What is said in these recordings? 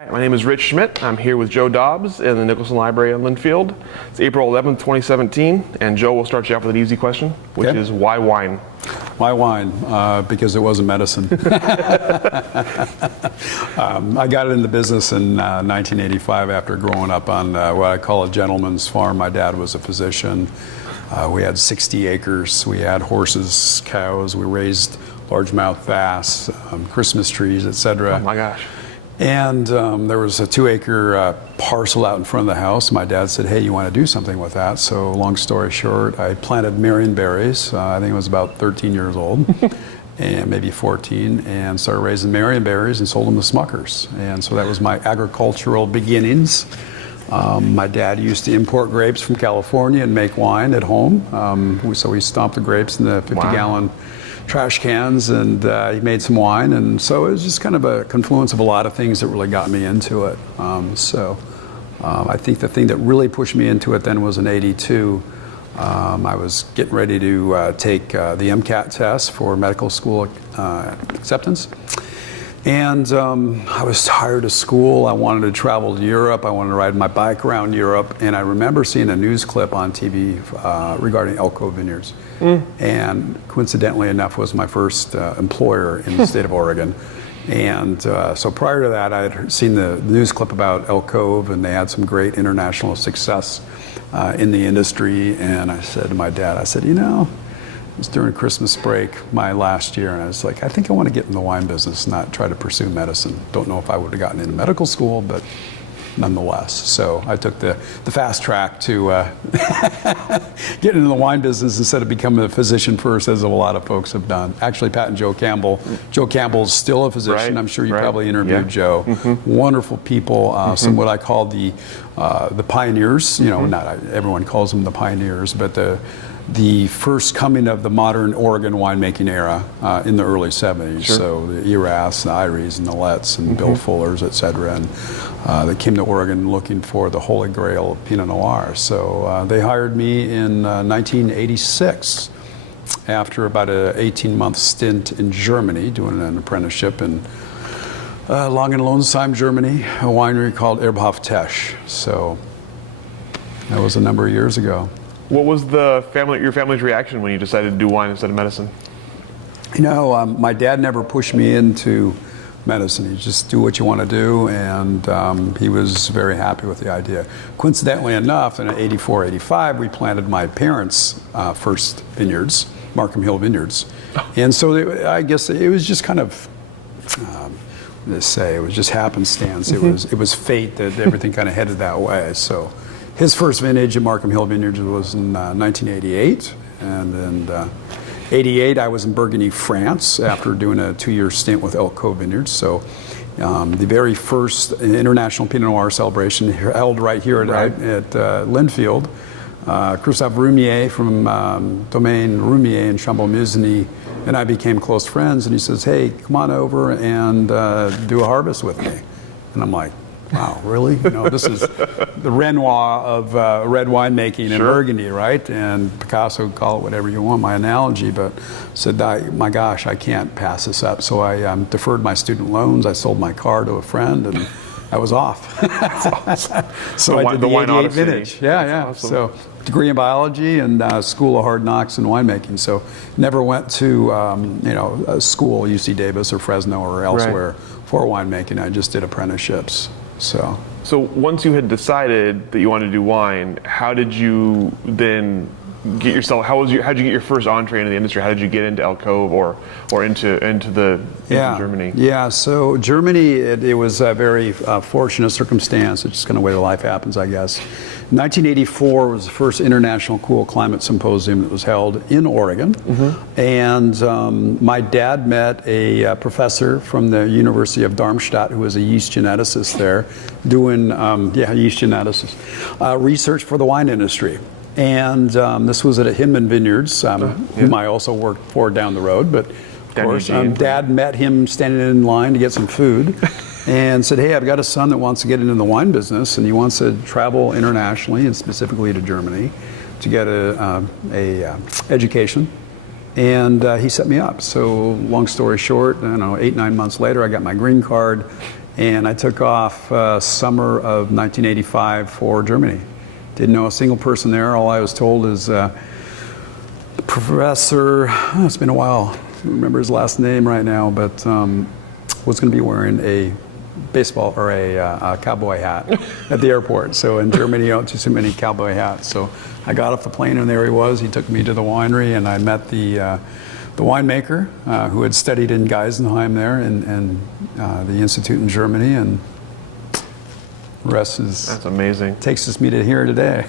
My name is Rich Schmidt. I'm here with Joe Dobbes in the Nicolson Library in Linfield. It's April 11th, 2017, and Joe will start you off with an easy question, which is why wine? Why wine? Because it wasn't medicine. I got into business in 1985 after growing up on what I call a gentleman's farm. My dad was a physician. We had 60 acres. We had horses, cows. We raised largemouth bass, Christmas trees, etc. Oh my gosh. And there was a 2-acre parcel out in front of the house. My dad said, hey, you want to do something with that? So long story short, I planted marionberries. I think I was about 13 years old, and maybe 14, and started raising marionberries and sold them to Smuckers. And so that was my agricultural beginnings. My dad used to import grapes from California and make wine at home. So we stomped the grapes in the 50-gallon trash cans, and he made some wine, and so it was just kind of a confluence of a lot of things that really got me into it. I think the thing that really pushed me into it then was in '82. I was getting ready to take the MCAT test for medical school acceptance, and I was tired of school. I wanted to travel to Europe. I wanted to ride my bike around Europe, and I remember seeing a news clip on TV regarding Elk Cove Vineyards. And coincidentally enough was my first employer in the state of Oregon. And so prior to that, I had seen the news clip about Elk Cove, and they had some great international success in the industry. And I said to my dad, I said, you know, it was during Christmas break my last year, and I was like, I think I want to get in the wine business, not try to pursue medicine. Don't know if I would have gotten into medical school, but nonetheless. So I took the fast track to get into the wine business instead of becoming a physician first, as a lot of folks have done. Actually, Pat and Joe Campbell. Joe Campbell's still a physician. Right, I'm sure you probably interviewed Joe. Wonderful people. Some what I call the pioneers. You know, not everyone calls them the pioneers, but the first coming of the modern Oregon winemaking era in the early 70s. So the Eras, the Iries, and the Letts, and Bill Fullers, et cetera. And they came to Oregon looking for the holy grail of Pinot Noir. So they hired me in 1986 after about an 18-month stint in Germany doing an apprenticeship in Long and Lonsheim, Germany, a winery called Erbhoff Tesch. So that was a number of years ago. What was your family's reaction when you decided to do wine instead of medicine? You know, my dad never pushed me into medicine. He just do what you want to do, and he was very happy with the idea. Coincidentally enough, in '84, '85, we planted my parents' first vineyards, Markham Hill Vineyards. And so I guess it was just kind of, it was just happenstance. It was fate that everything kind of headed that way. So his first vintage at Markham Hill Vineyards was in 1988, and then '88 I was in Burgundy, France, after doing a 2-year stint with Elk Cove Vineyards. So the very first international Pinot Noir celebration held right here at Linfield. Christophe Roumier from Domaine Roumier in Chambon-Musigny and I became close friends, and he says, hey, come on over and do a harvest with me. And I'm like, wow, really? You know, this is the Renoir of red winemaking in Burgundy, right? And Picasso, call it whatever you want, my analogy, but said, my gosh, I can't pass this up. So I deferred my student loans, I sold my car to a friend, and I was off. So I did the 88 vintage. Yeah. Awesome. So degree in biology and School of Hard Knocks in winemaking. So never went to a school, UC Davis or Fresno or elsewhere for winemaking. I just did apprenticeships. So once you had decided that you wanted to do wine, how did you then get yourself? How'd you get your first entree into the industry? How did you get into Elk Cove or into Germany? Yeah, so Germany, it was a very fortunate circumstance. It's just kind of the way life happens, I guess. 1984 was the first International Cool Climate Symposium that was held in Oregon. And my dad met a professor from the University of Darmstadt who was a yeast geneticist there doing, yeast geneticist, research for the wine industry. And this was at Hinman Vineyards, whom I also worked for down the road. But of course, Dad met him standing in line to get some food and said, hey, I've got a son that wants to get into the wine business, and he wants to travel internationally and specifically to Germany to get a education. And he set me up. So long story short, 8-9 months later, I got my green card And I took off summer of 1985 for Germany. Didn't know a single person there. All I was told is the professor, it's been a while, I don't remember his last name right now, but was going to be wearing a baseball or a cowboy hat at the airport. So in Germany, you don't see so many cowboy hats. So I got off the plane and there he was. He took me to the winery and I met the winemaker who had studied in Geisenheim there and the institute in Germany, and the rest is, that's amazing. Takes us me to here today.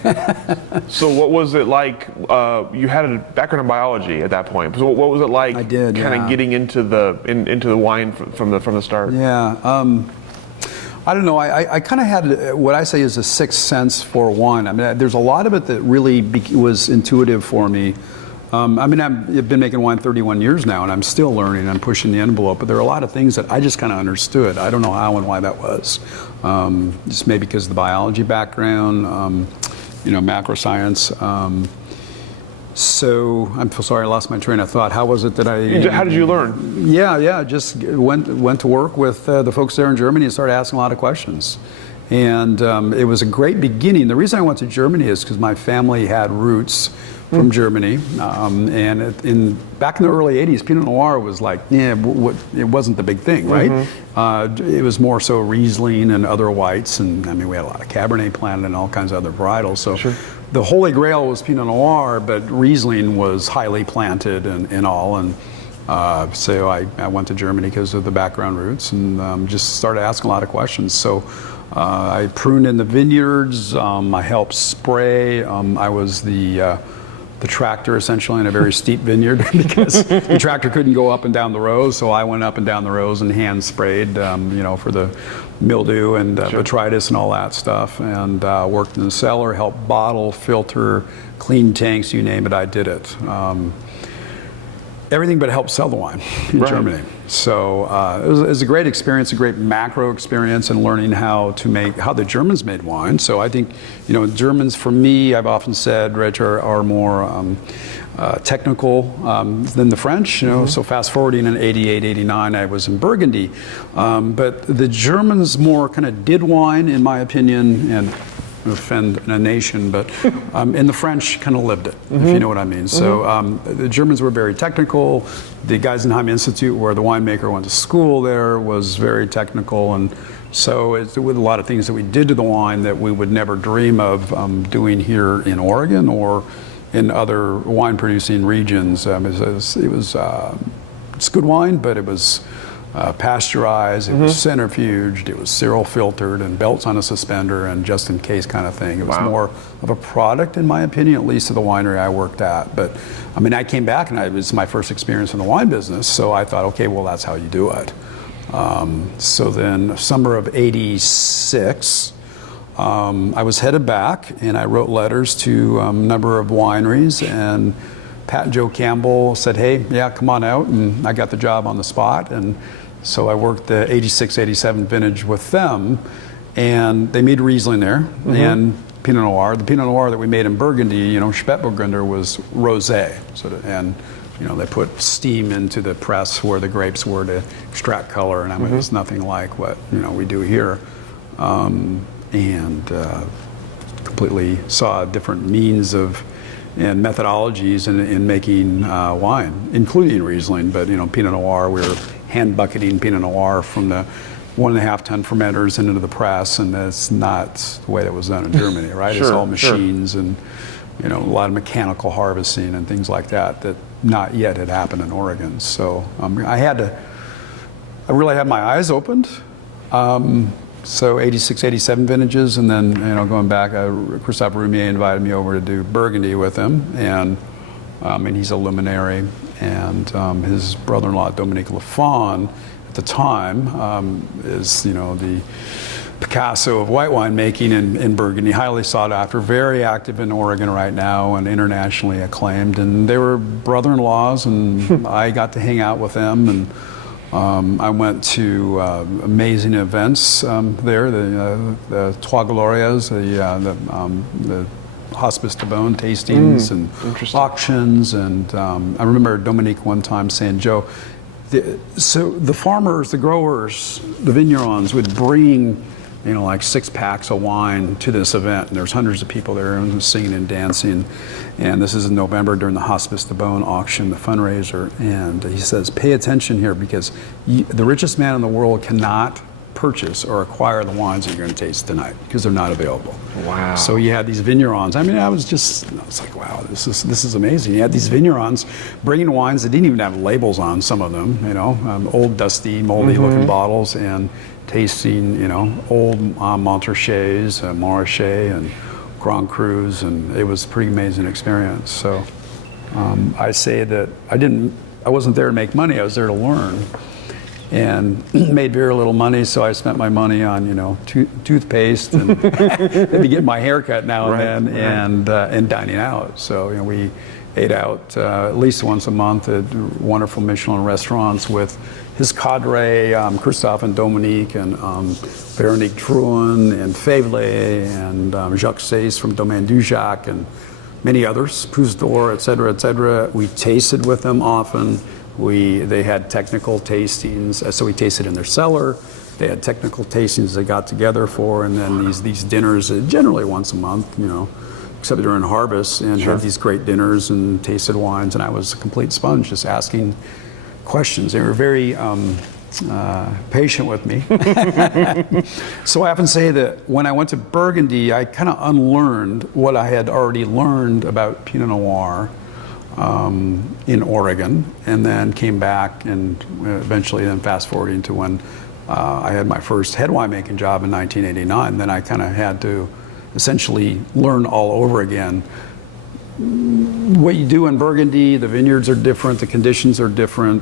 So what was it like? You had a background in biology at that point. So what was it like? I did, kind of getting into the wine from the start. Yeah. I don't know. I kind of had what I say is a sixth sense for wine. I mean, there's a lot of it that really was intuitive for me. I mean, I've been making wine 31 years now, and I'm still learning. I'm pushing the envelope, but there are a lot of things that I just kind of understood. I don't know how and why that was. Just maybe because of the biology background, macro science. So I'm sorry, I lost my train of thought. How was it that How did you learn? Yeah. Just went to work with the folks there in Germany and started asking a lot of questions. And it was a great beginning. The reason I went to Germany is because my family had roots from Germany, and back in the early '80s, Pinot Noir was like, it wasn't the big thing, right? It was more so Riesling and other whites, and I mean we had a lot of Cabernet planted and all kinds of other varietals. So the holy grail was Pinot Noir, but Riesling was highly planted and all. And so I went to Germany because of the background roots, and just started asking a lot of questions. So I pruned in the vineyards. I helped spray. I was the tractor essentially in a very steep vineyard because the tractor couldn't go up and down the rows, so I went up and down the rows and hand sprayed, for the mildew and botrytis and all that stuff, and worked in the cellar, helped bottle, filter, clean tanks, you name it, I did it. Everything but help sell the wine in Germany. So it was a great experience, a great macro experience in learning how the Germans made wine. So I think, Germans, for me, I've often said, Rich, are more technical than the French. So fast forwarding in '88, '89, I was in Burgundy. But the Germans more kind of did wine, in my opinion, and offend a nation, but and the French kind of lived it, if you know what I mean. So the Germans were very technical. The Geisenheim Institute, where the winemaker went to school there, was very technical, and so with a lot of things that we did to the wine that we would never dream of doing here in Oregon or in other wine-producing regions. It's good wine, but it was pasteurized, it was centrifuged, it was serial filtered and belts on a suspender and just in case kind of thing. It was more of a product, in my opinion, at least to the winery I worked at. But I mean, I came back and it was my first experience in the wine business, so I thought, okay, well, that's how you do it. So then summer of '86, I was headed back and I wrote letters to a number of wineries, and Pat and Joe Campbell said, hey, yeah, come on out, and I got the job on the spot. And so I worked the '86, '87 vintage with them, and they made Riesling there and Pinot Noir. The Pinot Noir that we made in Burgundy, Spätburgunder, was rosé. And they put steam into the press where the grapes were to extract color, and I mean, it was nothing like what we do here. Completely saw different means of and methodologies in making wine, including Riesling. But Pinot Noir, we were hand bucketing Pinot Noir from the 1.5 ton fermenters into the press, and that's not the way that was done in Germany, right? It's all machines and a lot of mechanical harvesting and things like that not yet had happened in Oregon. So I really had my eyes opened. So '86, '87 vintages, and then going back, Christophe Roumier invited me over to do Burgundy with him, and he's a luminary, and his brother-in-law Dominique Lafon at the time is the Picasso of white wine making in Burgundy, highly sought after, very active in Oregon right now, and internationally acclaimed. And they were brother-in-laws, and I got to hang out with them, and I went to amazing events there, the Trois Glorias, the Hospice de Beaune tastings and auctions. And I remember Dominique one time saying, Joe, So the farmers, the growers, the vignerons would bring, like 6 packs of wine to this event, and there's hundreds of people there and singing and dancing. And this is in November during the Hospice de Beaune auction, the fundraiser. And he says, pay attention here, because the richest man in the world cannot purchase or acquire the wines that you're going to taste tonight because they're not available. Wow. So you had these vignerons. I mean, I was like, wow, this is amazing. You had these vignerons bringing wines that didn't even have labels on, some of them, old dusty, moldy looking bottles, and tasting, old Montrachets, Montrachet, and Grand Crus, and it was a pretty amazing experience. So I say that I wasn't there to make money, I was there to learn. And made very little money, so I spent my money on, toothpaste and maybe getting my hair cut now and then, and dining out. So, we ate out at least once a month at wonderful Michelin restaurants with his cadre, Christophe and Dominique, and Veronique Drouin, and Fevle, and Jacques Sayce from Domaine Dujac, and many others, Pousse d'Or, et cetera, et cetera. We tasted with them often. They had technical tastings, so we tasted in their cellar. They had technical tastings they got together for, and then these dinners, generally once a month, except during harvest, and had these great dinners and tasted wines. And I was a complete sponge, just asking questions. They were very patient with me. So I often say that when I went to Burgundy, I kind of unlearned what I had already learned about Pinot Noir in Oregon, and then came back, and eventually then fast forwarding to when I had my first head winemaking job in 1989. Then I kind of had to essentially learn all over again. What you do in Burgundy, the vineyards are different, the conditions are different,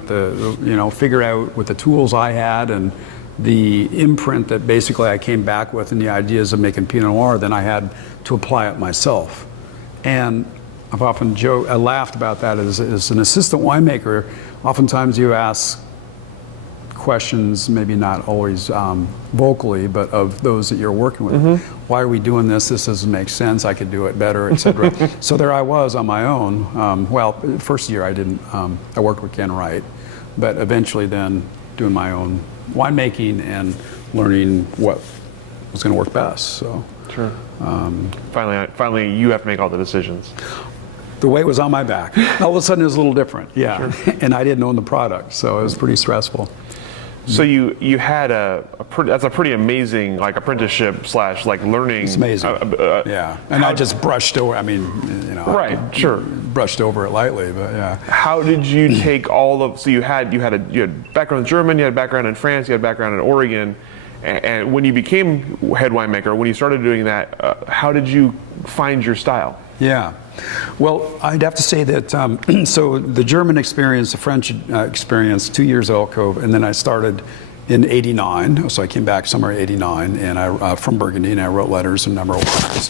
figure out with the tools I had and the imprint that basically I came back with and the ideas of making Pinot Noir, then I had to apply it myself. And I've often laughed about that as an assistant winemaker. Oftentimes you ask questions, maybe not always vocally, but of those that you're working with. Why are we doing this? This doesn't make sense. I could do it better, etc. So there I was on my own. First year I didn't. I worked with Ken Wright, but eventually then doing my own winemaking and learning what was going to work best. So. Sure. Finally, you have to make all the decisions. The weight was on my back. All of a sudden, it was a little different. Yeah, sure. And I didn't own the product, so it was pretty stressful. So you had that's a pretty amazing apprenticeship / learning. It's amazing. Yeah, and I just brushed over. I mean, brushed over it lightly, but yeah. How did you take all of? So you had background in German, you had background in France, you had background in Oregon. And when you became head winemaker, when you started doing that, how did you find your style? Yeah, well, I'd have to say that, so the German experience, the French experience, 2 years at Elk Cove, and then I started in '89, so I came back summer '89, and I from Burgundy, and I wrote letters and number wines.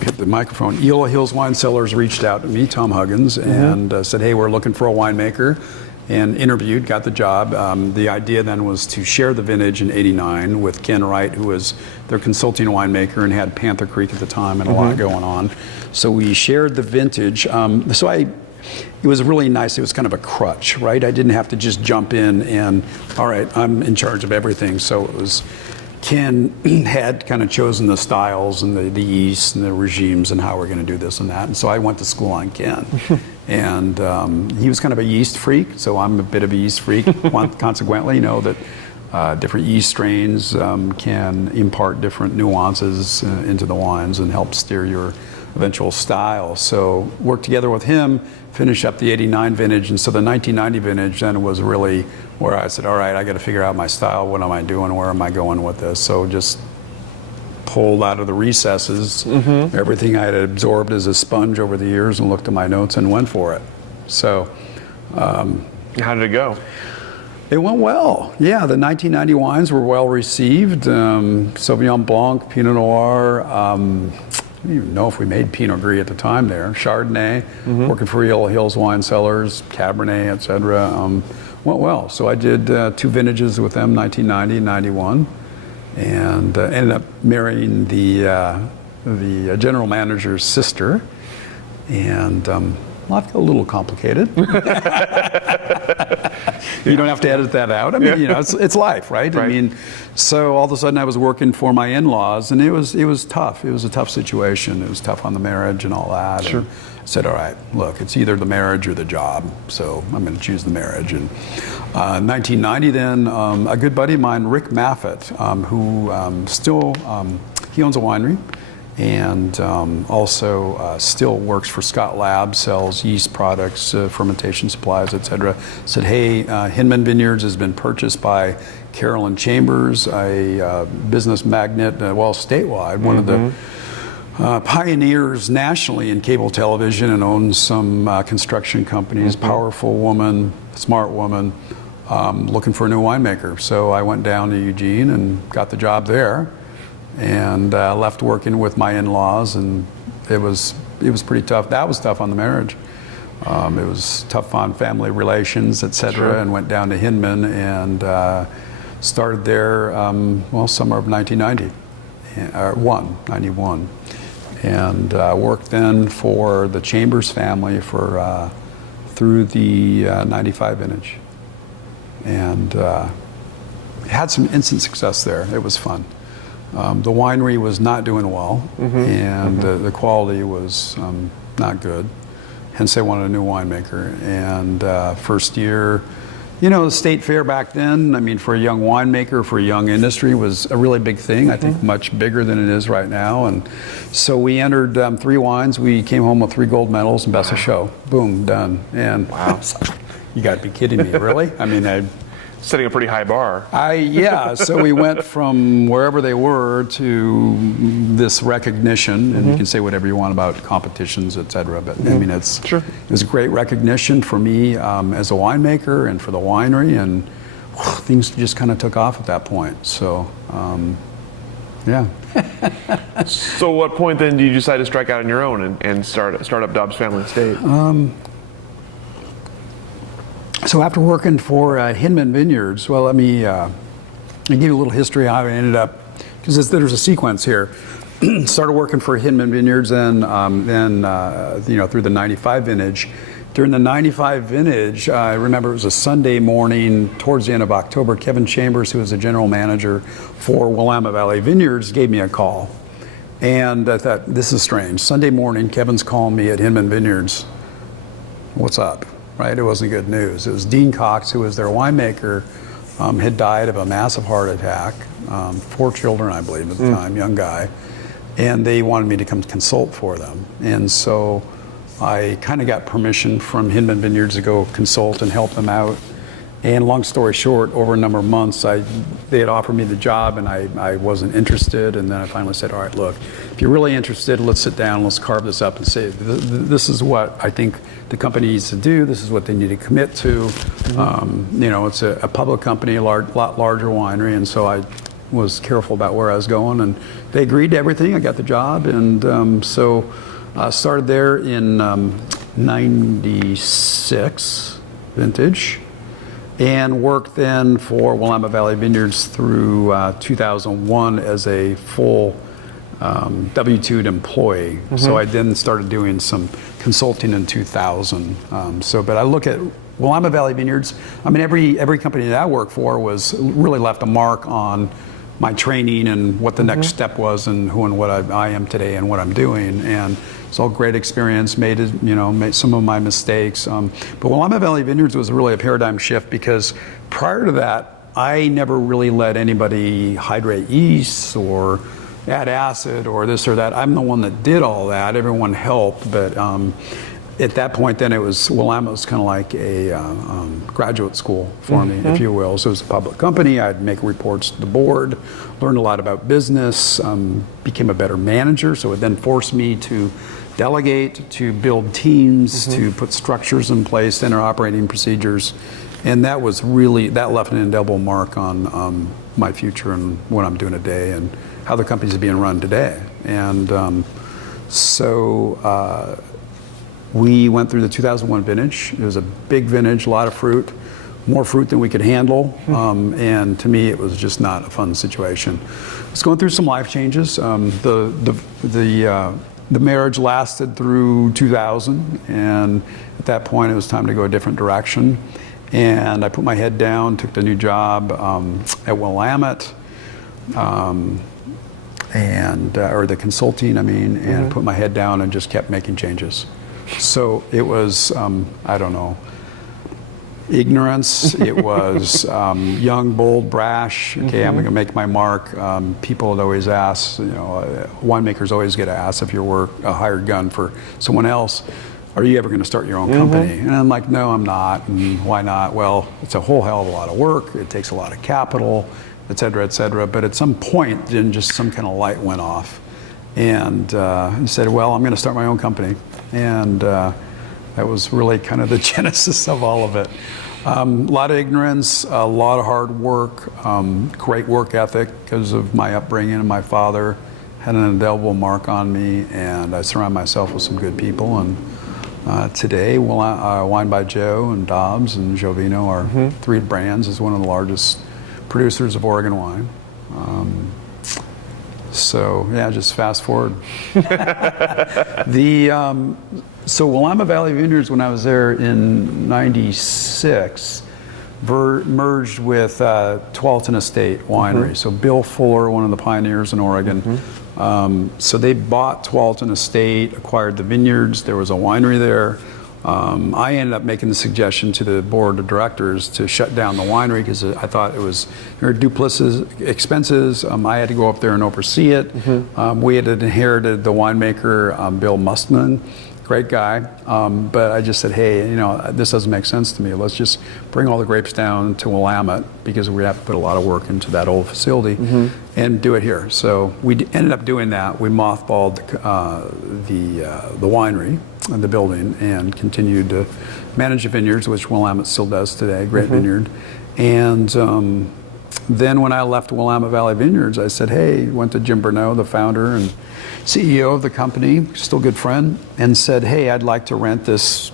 Hit the microphone. Eola Hills Wine Cellars reached out to me, Tom Huggins, and said, hey, we're looking for a winemaker. And interviewed, got the job. The idea then was to share the vintage in '89 with Ken Wright, who was their consulting winemaker and had Panther Creek at the time and a lot going on. So we shared the vintage. It was really nice. It was kind of a crutch, right? I didn't have to just jump in and, all right, I'm in charge of everything. So it was, Ken had kind of chosen the styles and the yeast and the regimes and how we're going to do this and that. And so I went to school on Ken. And he was kind of a yeast freak, so I'm a bit of a yeast freak. Consequently, that different yeast strains can impart different nuances into the wines and help steer your eventual style. So worked together with him, finished up the '89 vintage, and so the 1990 vintage then was really where I said, all right, I got to figure out my style. What am I doing? Where am I going with this? So just pulled out of the recesses everything I had absorbed as a sponge over the years and looked at my notes and went for it. So how did it go? It went well. Yeah, the 1990 wines were well received. Sauvignon Blanc, Pinot Noir. I don't even know if we made Pinot Gris at the time there. Chardonnay, working for Eola Hills Wine Cellars, Cabernet, etc. Went well. So I did 2 vintages with them, 1990 and 91. And ended up marrying the general manager's sister, and life got a little complicated. You don't have to edit that out. I mean, it's life, right? I mean, so all of a sudden I was working for my in-laws, and it was tough. It was a tough situation. It was tough on the marriage and all that. Sure. And I said, all right, look, it's either the marriage or the job, so I'm going to choose the marriage. And in 1990 then, a good buddy of mine, Rick Maffett, who still, he owns a winery, and also still works for Scott Labs, sells yeast products, fermentation supplies, etc. Said, hey, Hinman Vineyards has been purchased by Carolyn Chambers, a business magnate, well, statewide, one of the pioneers nationally in cable television, and owns some construction companies. Powerful woman, smart woman, looking for a new winemaker. So I went down to Eugene and got the job there, and left working with my in-laws, and it was pretty tough. That was tough on the marriage. It was tough on family relations, etc. Sure. And went down to Hinman and started there, summer of 1990, 91. And worked then for the Chambers family for through the 95 vintage, and had some instant success there. It was fun. The winery was not doing well, and the quality was not good. Hence, they wanted a new winemaker. And first year, the state fair back then, I mean, for a young winemaker, for a young industry, was a really big thing. I think much bigger than it is right now. And so we entered 3 wines. We came home with 3 gold medals and best of show. Boom, done. And wow, you got to be kidding me, really? I mean, setting a pretty high bar. So we went from wherever they were to this recognition, and you can say whatever you want about competitions, et cetera, but I mean, it was great recognition for me as a winemaker and for the winery, and things just kind of took off at that point. So, yeah. So what point then do you decide to strike out on your own and start up Dobbes Family Estate? So after working for Hinman Vineyards, well, let me give you a little history how I ended up, because there's a sequence here. Started working for Hinman Vineyards, and then through the 95 vintage. During the 95 vintage, I remember it was a Sunday morning towards the end of October. Kevin Chambers, who was the general manager for Willamette Valley Vineyards, gave me a call. And I thought, this is strange. Sunday morning, Kevin's calling me at Hinman Vineyards. What's up? Right? It wasn't good news. It was Dean Cox, who was their winemaker, had died of a massive heart attack. 4 children, I believe, at the time, young guy. And they wanted me to come consult for them. And so I kind of got permission from Hinman Vineyards to go consult and help them out. And long story short, over a number of months, they had offered me the job, and I wasn't interested. And then I finally said, all right, look, if you're really interested, let's sit down, let's carve this up and say, this is what I think the company needs to do. This is what they need to commit to. It's a public company, a lot larger winery. And so I was careful about where I was going. And they agreed to everything. I got the job. And so I started there in 96 vintage. And worked then for Willamette Valley Vineyards through 2001 as a full W-2'd employee. So I then started doing some consulting in 2000. But I look at Willamette Valley Vineyards, I mean, every company that I worked for was really left a mark on my training and what the next step was, and who and what I am today and what I'm doing. And it's all great experience, made some of my mistakes. But Willamette Valley Vineyards was really a paradigm shift, because prior to that, I never really let anybody hydrate yeast or add acid or this or that. I'm the one that did all that. Everyone helped, but at that point then Willamette was kind of like a graduate school for me, if you will. So it was a public company. I'd make reports to the board, learned a lot about business, became a better manager. So it then forced me to delegate, to build teams, to put structures in place, enter operating procedures. And that left an indelible mark on my future and what I'm doing today and how the company's being run today. And we went through the 2001 vintage. It was a big vintage, a lot of fruit, more fruit than we could handle. And to me, it was just not a fun situation. I was going through some life changes. The marriage lasted through 2000, and at that point, it was time to go a different direction. And I put my head down, took the new job at Willamette, or the consulting, and put my head down and just kept making changes. So it was, I don't know, ignorance. It was young, bold, brash. Okay, I'm going to make my mark. People would always ask, winemakers always get asked if you're a hired gun for someone else, are you ever going to start your own company? And I'm like, no, I'm not. And why not? Well, it's a whole hell of a lot of work. It takes a lot of capital, et cetera, et cetera. But at some point, then just some kind of light went off. And he said, well, I'm going to start my own company. And that was really kind of the genesis of all of it. A lot of ignorance, a lot of hard work, great work ethic because of my upbringing, and my father had an indelible mark on me, and I surround myself with some good people. And today, Wine by Joe and Dobbes and Jovino are 3 brands, is one of the largest producers of Oregon wine. So yeah, just fast forward. So Willamette Valley Vineyards, when I was there in '96, merged with Tualatin Estate Winery. So Bill Fuller, one of the pioneers in Oregon. So they bought Tualatin Estate, acquired the vineyards. There was a winery there. I ended up making the suggestion to the board of directors to shut down the winery because I thought it was duplicitous expenses. I had to go up there and oversee it. We had inherited the winemaker, Bill Mustman, great guy. But I just said, hey, this doesn't make sense to me. Let's just bring all the grapes down to Willamette because we have to put a lot of work into that old facility and do it here. So we ended up doing that. We mothballed the winery and the building and continued to manage the vineyards, which Willamette still does today, great vineyard. And then when I left Willamette Valley Vineyards, I said, hey, went to Jim Bernot, the founder and CEO of the company, still good friend, and said, hey, I'd like to rent this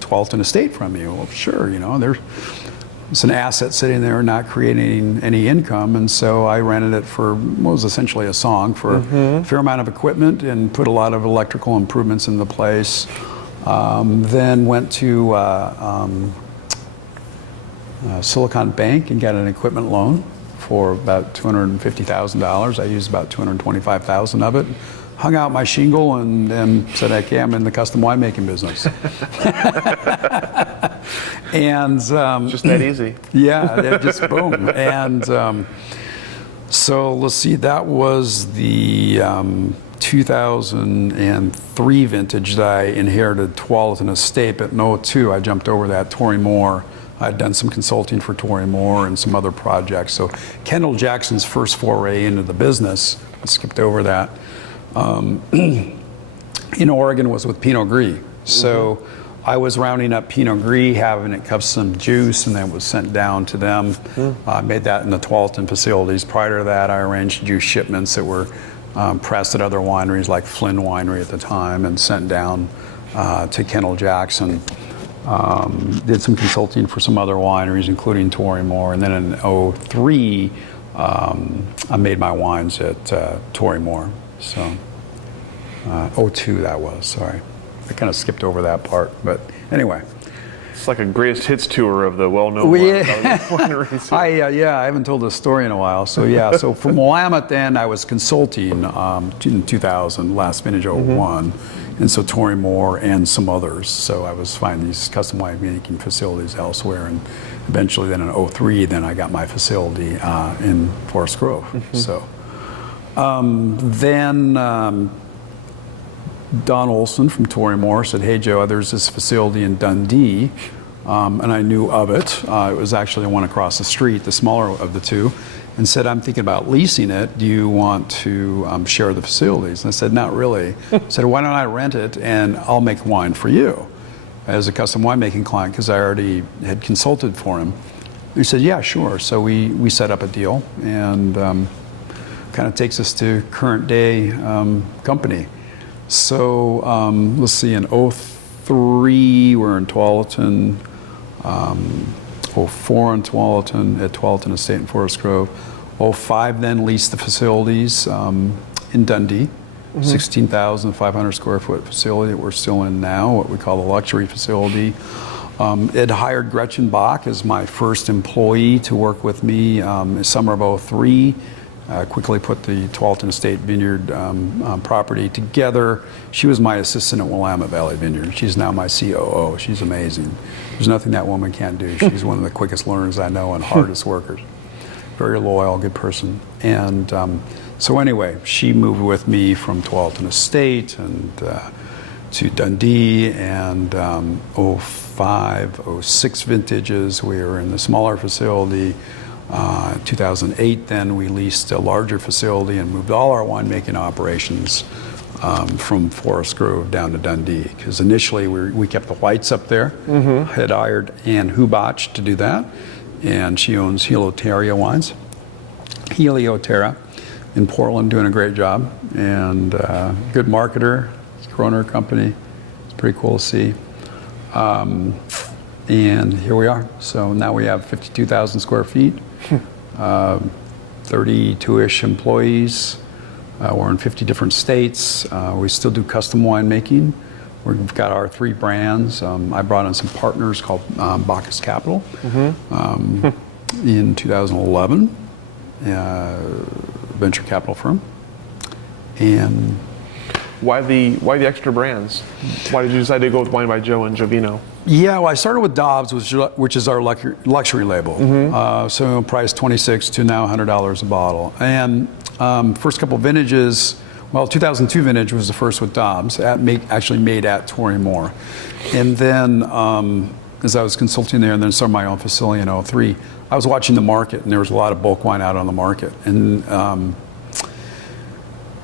Tualatin Estate from you. Well, sure, it's an asset sitting there not creating any income, and so I rented it for what was essentially a song for a fair amount of equipment and put a lot of electrical improvements into place. Then went to Silicon Bank and got an equipment loan for about $250,000. I used about $225,000 of it. Hung out my shingle and said, okay, I'm in the custom winemaking business. And just that easy. Yeah, just boom. And so let's see, that was the 2003 vintage that I inherited Tualatin Estate. But in 2002, I jumped over that Tory Moore. I'd done some consulting for Tory Moore and some other projects. So Kendall Jackson's first foray into the business, I skipped over that, in Oregon was with Pinot Gris. So I was rounding up Pinot Gris, having it custom juice, and then was sent down to them. I made that in the Tualatin facilities. Prior to that, I arranged juice shipments that were pressed at other wineries like Flynn Winery at the time and sent down to Kendall Jackson. Did some consulting for some other wineries, including Tory Moore. And then in 2003, I made my wines at Tory Moore. So 2002 that was, sorry. I kind of skipped over that part, but anyway. It's like a greatest hits tour of the well-known wineries. I haven't told this story in a while. So yeah, so from Willamette then I was consulting in 2000, last vintage 01, and so Tory Moore and some others. So I was finding these custom winemaking facilities elsewhere, and eventually then in 03, then I got my facility in Forest Grove. So then Don Olson from Tory Moore said, hey Joe, there's this facility in Dundee, and I knew of it. It was actually one across the street, the smaller of the two, and said, I'm thinking about leasing it. Do you want to share the facilities? And I said, not really. I said, why don't I rent it and I'll make wine for you as a custom winemaking client, because I already had consulted for him. He said, yeah, sure. So we set up a deal, and kind of takes us to current day company. So let's see, in 03 we're in Tualatin, 04 in Tualatin, at Tualatin Estate in Forest Grove. 05 then leased the facilities in Dundee, 16,500 square foot facility that we're still in now, what we call the luxury facility. It hired Gretchen Bach as my first employee to work with me in summer of '03. Quickly put the Tualatin Estate Vineyard property together. She was my assistant at Willamette Valley Vineyard. She's now my COO. She's amazing. There's nothing that woman can't do. She's one of the quickest learners I know and hardest workers. Very loyal, good person. And so anyway, she moved with me from Tualatin Estate and to Dundee, and '05, '06 vintages. We were in the smaller facility. 2008, then we leased a larger facility and moved all our winemaking operations from Forest Grove down to Dundee. Because initially we kept the whites up there. Had hired Ann Hubach to do that, and she owns Helioterra Wines. Helioterra in Portland, doing a great job, and good marketer. It's grown her company. It's pretty cool to see. And here we are. So now we have 52,000 square feet, 32-ish employees. We're in 50 different states. We still do custom winemaking. We've got our 3 brands. I brought in some partners called Bacchus Capital in 2011, venture capital firm. And why the extra brands? Why did you decide to go with Wine by Joe and Jovino? Yeah, well, I started with Dobbes, which is our luxury label. So price $26 to now $100 a bottle. And first couple vintages, well, 2002 vintage was the first with Dobbes, actually made at Tory Moore. And then as I was consulting there and then started my own facility in '03, I was watching the market, and there was a lot of bulk wine out on the market. And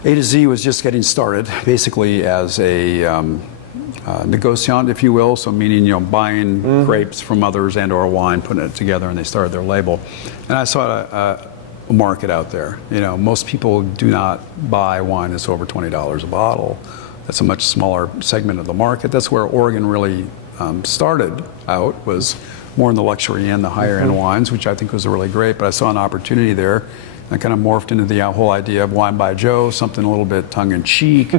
A to Z was just getting started, basically as a negociant, if you will, so meaning buying grapes from others and or wine, putting it together, and they started their label. And I saw a market out there. Most people do not buy wine that's over $20 a bottle. That's a much smaller segment of the market. That's where Oregon really started out, was more in the luxury and the higher end wines, which I think was really great. But I saw an opportunity there. I kind of morphed into the whole idea of Wine by Joe, something a little bit tongue-in-cheek,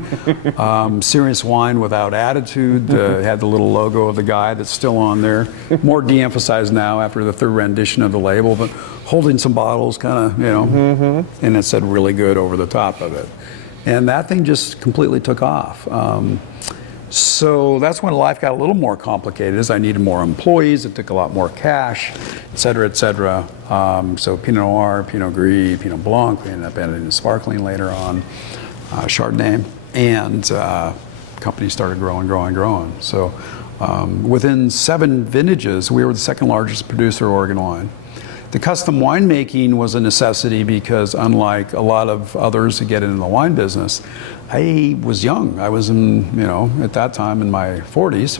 serious wine without attitude. Had the little logo of the guy that's still on there. More de-emphasized now after the 3rd rendition of the label, but holding some bottles kind of, and it said really good over the top of it. And that thing just completely took off. So that's when life got a little more complicated, as I needed more employees, it took a lot more cash, et cetera, et cetera. So Pinot Noir, Pinot Gris, Pinot Blanc, we ended up adding sparkling later on, Chardonnay, and the company started growing. So within 7 vintages, we were the 2nd largest producer of Oregon wine. The custom winemaking was a necessity because, unlike a lot of others who get into the wine business, I was young. I was at that time in my 40s,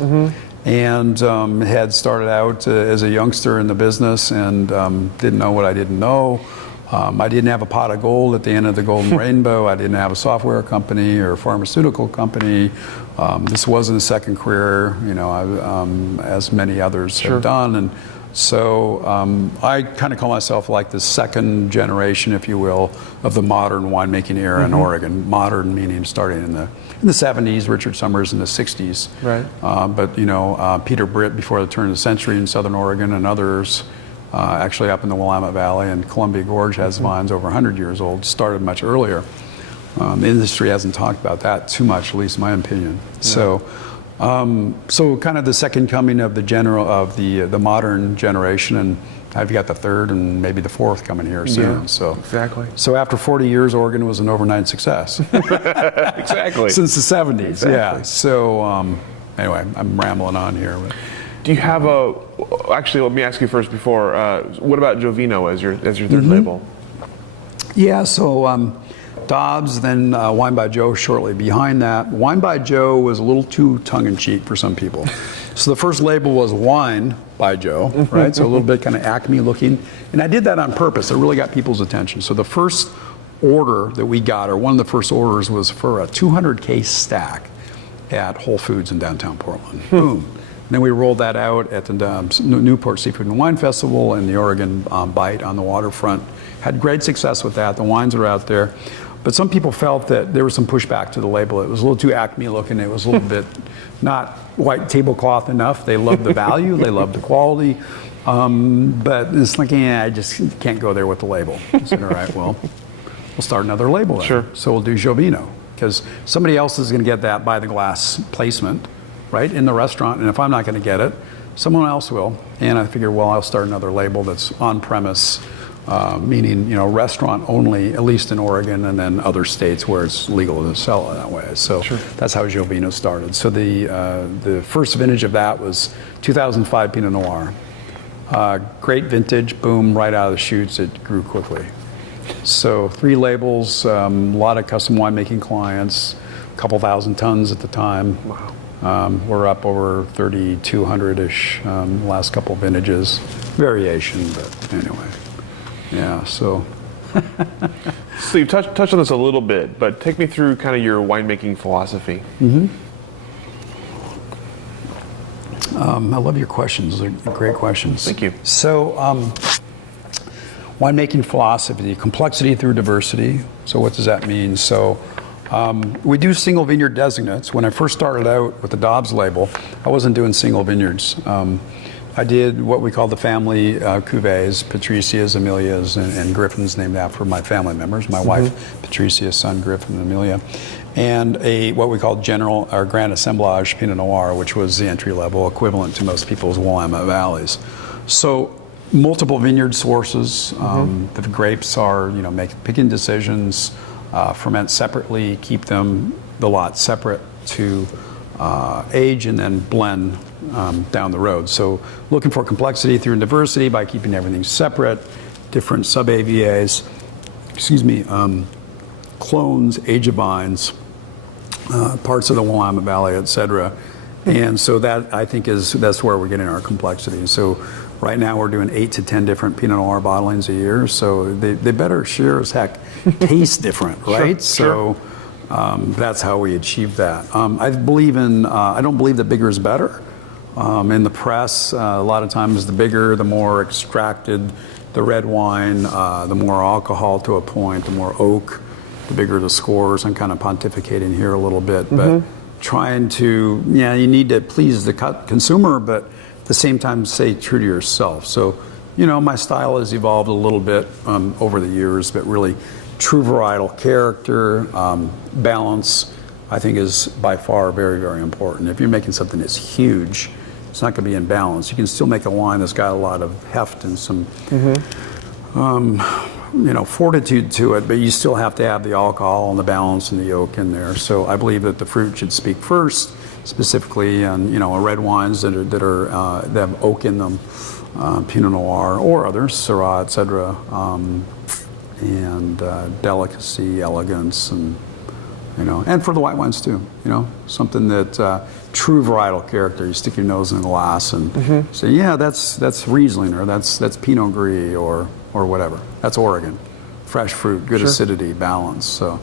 and had started out as a youngster in the business and didn't know what I didn't know. I didn't have a pot of gold at the end of the golden rainbow. I didn't have a software company or a pharmaceutical company. This wasn't a second career, as many others have done. And so I kind of call myself like the 2nd generation, if you will, of the modern winemaking era in Oregon. Modern meaning starting in the 70s, Richard Summers in the 60s. Right. But Peter Britt before the turn of the century in Southern Oregon, and others actually up in the Willamette Valley, and Columbia Gorge has vines over 100 years old, started much earlier. The industry hasn't talked about that too much, at least in my opinion. Yeah. So kind of the second coming of the modern generation, and I've got the 3rd and maybe the 4th coming here soon. Yeah, so exactly. So after 40 years, Oregon was an overnight success. Exactly. Since the 70s. Exactly. Yeah. So anyway, I'm rambling on here. But. Do you have actually, let me ask you first before, what about Jovino as your 3rd label? Yeah, so Dobbes, then Wine by Joe shortly behind that. Wine by Joe was a little too tongue-in-cheek for some people. So the first label was Wine by Joe, right? So a little bit kind of Acme looking. And I did that on purpose. It really got people's attention. So the first order that we got, or one of the first orders, was for a 200-case stack at Whole Foods in downtown Portland. Boom. And then we rolled that out at the Newport Seafood and Wine Festival and the Oregon Bite on the waterfront. Had great success with that. The wines are out there. But some people felt that there was some pushback to the label. It was a little too Acme looking. It was a little bit not white tablecloth enough. They loved the value. They loved the quality. But it's like, I just can't go there with the label. I said, all right, well, we'll start another label then. Sure. So we'll do Jovino, because somebody else is going to get that by the glass placement, right, in the restaurant. And if I'm not going to get it, someone else will. And I figured, well, I'll start another label that's on premise, meaning, restaurant only, at least in Oregon, and then other states where it's legal to sell it that way. So that's how Jovino started. So the first vintage of that was 2005 Pinot Noir. Great vintage, boom, right out of the chutes, it grew quickly. So 3 labels, a lot of custom winemaking clients, a couple thousand tons at the time. Wow. We're up over 3,200-ish last couple vintages. Variation, but anyway. Yeah, so. So you've touched on this a little bit, but take me through kind of your winemaking philosophy. I love your questions. They're great questions. Thank you. So, winemaking philosophy, complexity through diversity. So what does that mean? So we do single vineyard designates. When I first started out with the Dobbes label, I wasn't doing single vineyards. I did what we call the family cuvées, Patricias, Amelias, and Griffins, named after my family members. My wife, Patricia, son Griffin, and Amelia. And what we call general or grand assemblage Pinot Noir, which was the entry level equivalent to most people's Willamette Valleys. So multiple vineyard sources. The grapes are, picking decisions, ferment separately, keep the lot separate to age, and then blend down the road. So looking for complexity through diversity by keeping everything separate, different sub-AVAs, clones, age of vines, parts of the Willamette Valley, et cetera. And so that, I think, that's where we're getting our complexity. So right now we're doing 8 to 10 different Pinot Noir bottlings a year. So they better sure as heck taste different, right? Sure. So that's how we achieve that. I don't believe that bigger is better. In the press, a lot of times the bigger, the more extracted the red wine, the more alcohol to a point, the more oak, the bigger the scores. I'm kind of pontificating here a little bit, but trying to, you need to please the consumer, but at the same time stay true to yourself. So, my style has evolved a little bit over the years, but really true varietal character, balance, I think is by far very, very important. If you're making something that's huge, it's not going to be in balance. You can still make a wine that's got a lot of heft and some fortitude to it, but you still have to have the alcohol and the balance and the oak in there. So I believe that the fruit should speak first, specifically on red wines that have oak in them, Pinot Noir or others, Syrah, et cetera, and delicacy, elegance, and and for the white wines too. Something that true varietal character. You stick your nose in the glass and say, that's Riesling, or that's Pinot Gris, or whatever. That's Oregon. Fresh fruit, good acidity, balance. So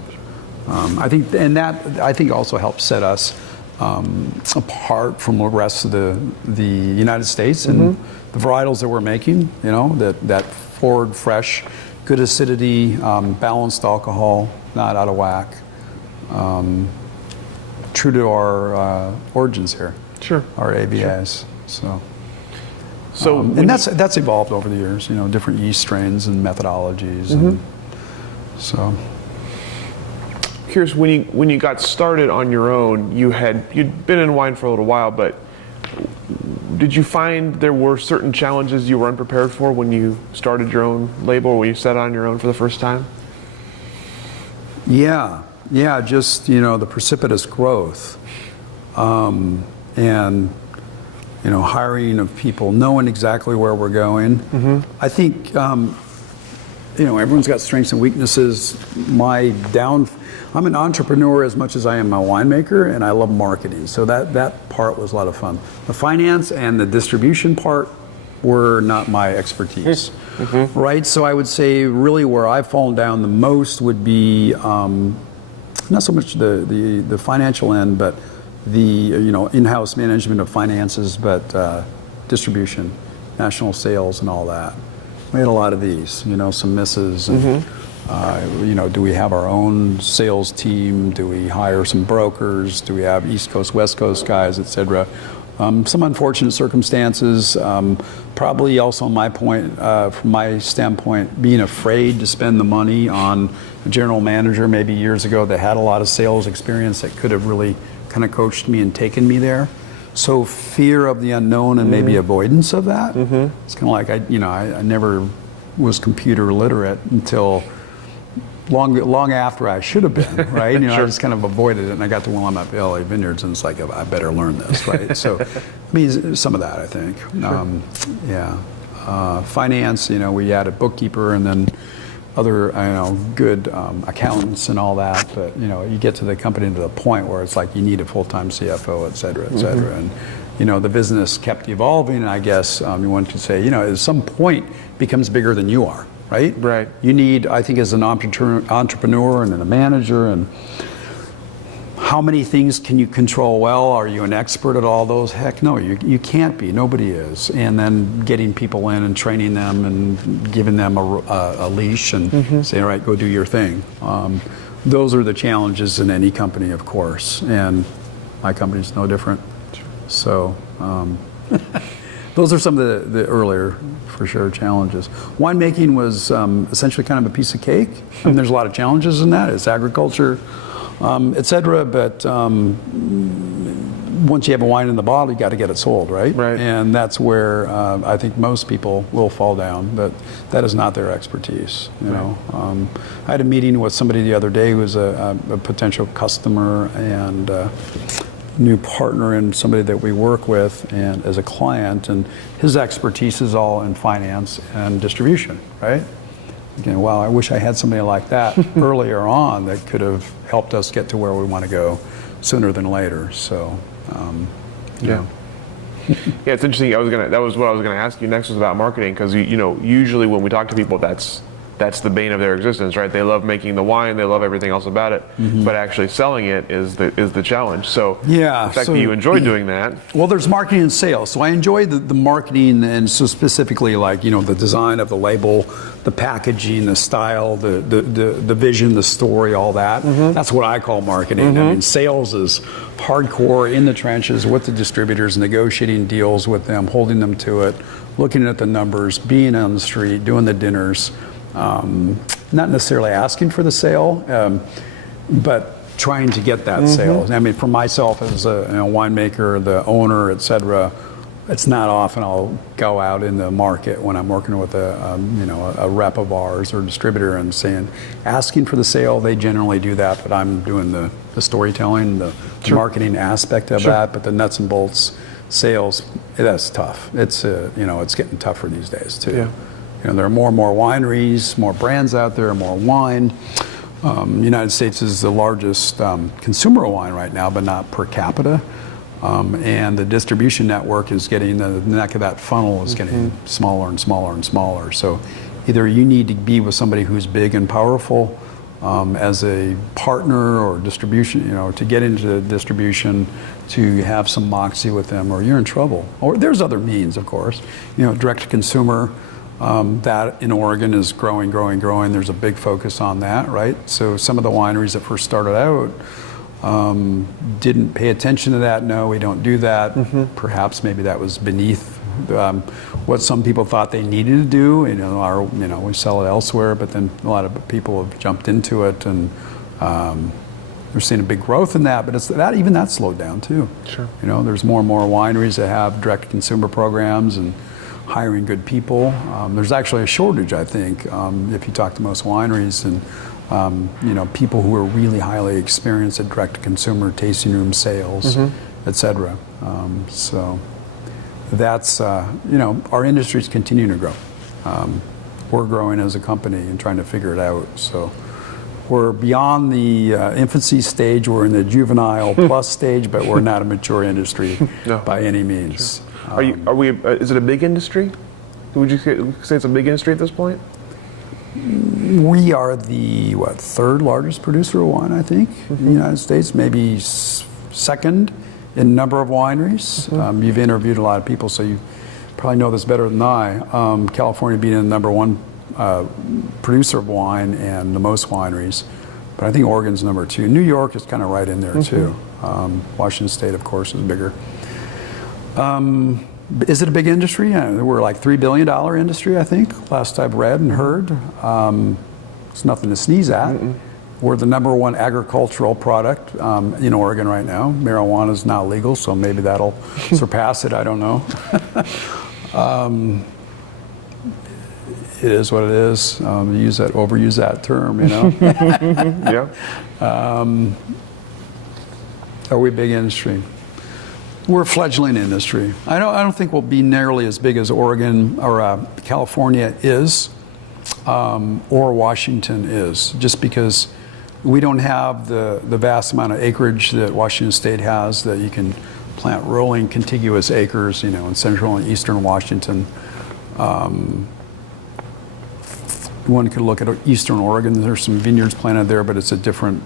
I think also helps set us apart from the rest of the United States and the varietals that we're making. That forward, fresh, good acidity, balanced alcohol, not out of whack. True to our origins here. Sure. Our AVAs. Sure. So and that's evolved over the years. Different yeast strains and methodologies, and so. Curious, when you got started on your own, you'd been in wine for a little while, but did you find there were certain challenges you were unprepared for when you started your own label, or when you set on your own for the first time? Yeah, just the precipitous growth, and hiring of people, knowing exactly where we're going. I think everyone's got strengths and weaknesses. I'm an entrepreneur as much as I am a winemaker, and I love marketing. So that part was a lot of fun. The finance and the distribution part were not my expertise, right? So I would say really where I've fallen down the most would be not so much the financial end, but the in-house management of finances, but distribution, national sales, and all that. We had a lot of these, some misses. And Do we have our own sales team? Do we hire some brokers? Do we have East Coast, West Coast guys, et cetera? Some unfortunate circumstances. Probably also from my standpoint, being afraid to spend the money on a general manager maybe years ago that had a lot of sales experience that could have really kind of coached me and taken me there. So fear of the unknown and maybe avoidance of that. It's kind of like I never was computer literate until long after I should have been, right? I just kind of avoided it, and I got to Willamette Valley Vineyards, and it's like, I better learn this, right? So, I mean, some of that, I think. Finance, we added bookkeeper, and then other, good accountants and all that, but, you get to the company to the point where it's like you need a full-time CFO, et cetera, et cetera. And, the business kept evolving, and I guess you want to say, at some point becomes bigger than you are. Right? Right. You need, I think, as an entrepreneur and then a manager, and how many things can you control well? Are you an expert at all those? Heck no, you can't be. Nobody is. And then getting people in and training them and giving them a leash and saying, all right, go do your thing. Those are the challenges in any company, of course. And my company's no different. So those are some of the earlier, for sure, challenges. Winemaking was essentially kind of a piece of cake. I mean, there's a lot of challenges in that. It's agriculture, et cetera, but once you have a wine in the bottle, you got to get it sold, right? Right. And that's where I think most people will fall down, but that is not their expertise. I had a meeting with somebody the other day who was a potential customer and new partner and somebody that we work with and as a client, and his expertise is all in finance and distribution, right? Again, wow, I wish I had somebody like that earlier on that could have helped us get to where we want to go sooner than later. So, yeah, it's interesting. That was what I was gonna ask you next, was about marketing, because usually when we talk to people, that's the bane of their existence, right? They love making the wine, they love everything else about it, but actually selling it is the challenge. So the fact that you enjoy doing that. Well, there's marketing and sales. So I enjoy the marketing, and so specifically like, the design of the label, the packaging, the style, the vision, the story, all that. That's what I call marketing. I mean, sales is hardcore in the trenches with the distributors, negotiating deals with them, holding them to it, looking at the numbers, being on the street, doing the dinners. Not necessarily asking for the sale, but trying to get that sale. I mean, for myself as a winemaker, the owner, et cetera, it's not often I'll go out in the market when I'm working with a rep of ours or distributor and asking for the sale. They generally do that, but I'm doing the storytelling, the marketing aspect of that. But the nuts and bolts sales, that's tough. It's it's getting tougher these days too. Yeah. There are more and more wineries, more brands out there, more wine. The United States is the largest consumer of wine right now, but not per capita. And the distribution network is getting, the neck of that funnel is getting smaller and smaller and smaller. So either you need to be with somebody who's big and powerful as a partner or distribution, to get into the distribution, to have some moxie with them, or you're in trouble. Or there's other means, of course. Direct to consumer. That in Oregon is growing. There's a big focus on that, right? So some of the wineries that first started out didn't pay attention to that. No, we don't do that. Perhaps maybe that was beneath what some people thought they needed to do. We sell it elsewhere, but then a lot of people have jumped into it, and we're seeing a big growth in that. But even that slowed down too. Sure. There's more and more wineries that have direct consumer programs and hiring good people. There's actually a shortage, I think, if you talk to most wineries, and people who are really highly experienced at direct-to-consumer, tasting room sales, et cetera. So that's, our industry's continuing to grow. We're growing as a company and trying to figure it out. So we're beyond the infancy stage. We're in the juvenile plus stage, but we're not a mature industry by any means. Sure. Is it a big industry? Would you say it's a big industry at this point? We are the third largest producer of wine, I think, in the United States. Maybe second in number of wineries. You've interviewed a lot of people, so you probably know this better than I. California being in the number one producer of wine and the most wineries. But I think Oregon's number 2. New York is kind of right in there too. Washington State, of course, is bigger. Is it a big industry? We're like $3 billion industry, I think, last I've read and heard. It's nothing to sneeze at. We're the number 1 agricultural product in Oregon right now. Marijuana is not legal, so maybe that'll surpass it. I don't know. It is what it is. Overuse that term, you know. Yeah. Are we a big industry? We're a fledgling industry. I don't think we'll be nearly as big as Oregon or California is, or Washington is, just because we don't have the vast amount of acreage that Washington State has that you can plant rolling contiguous acres, you know, in central and eastern Washington. One could look at eastern Oregon. There's some vineyards planted there, but it's a different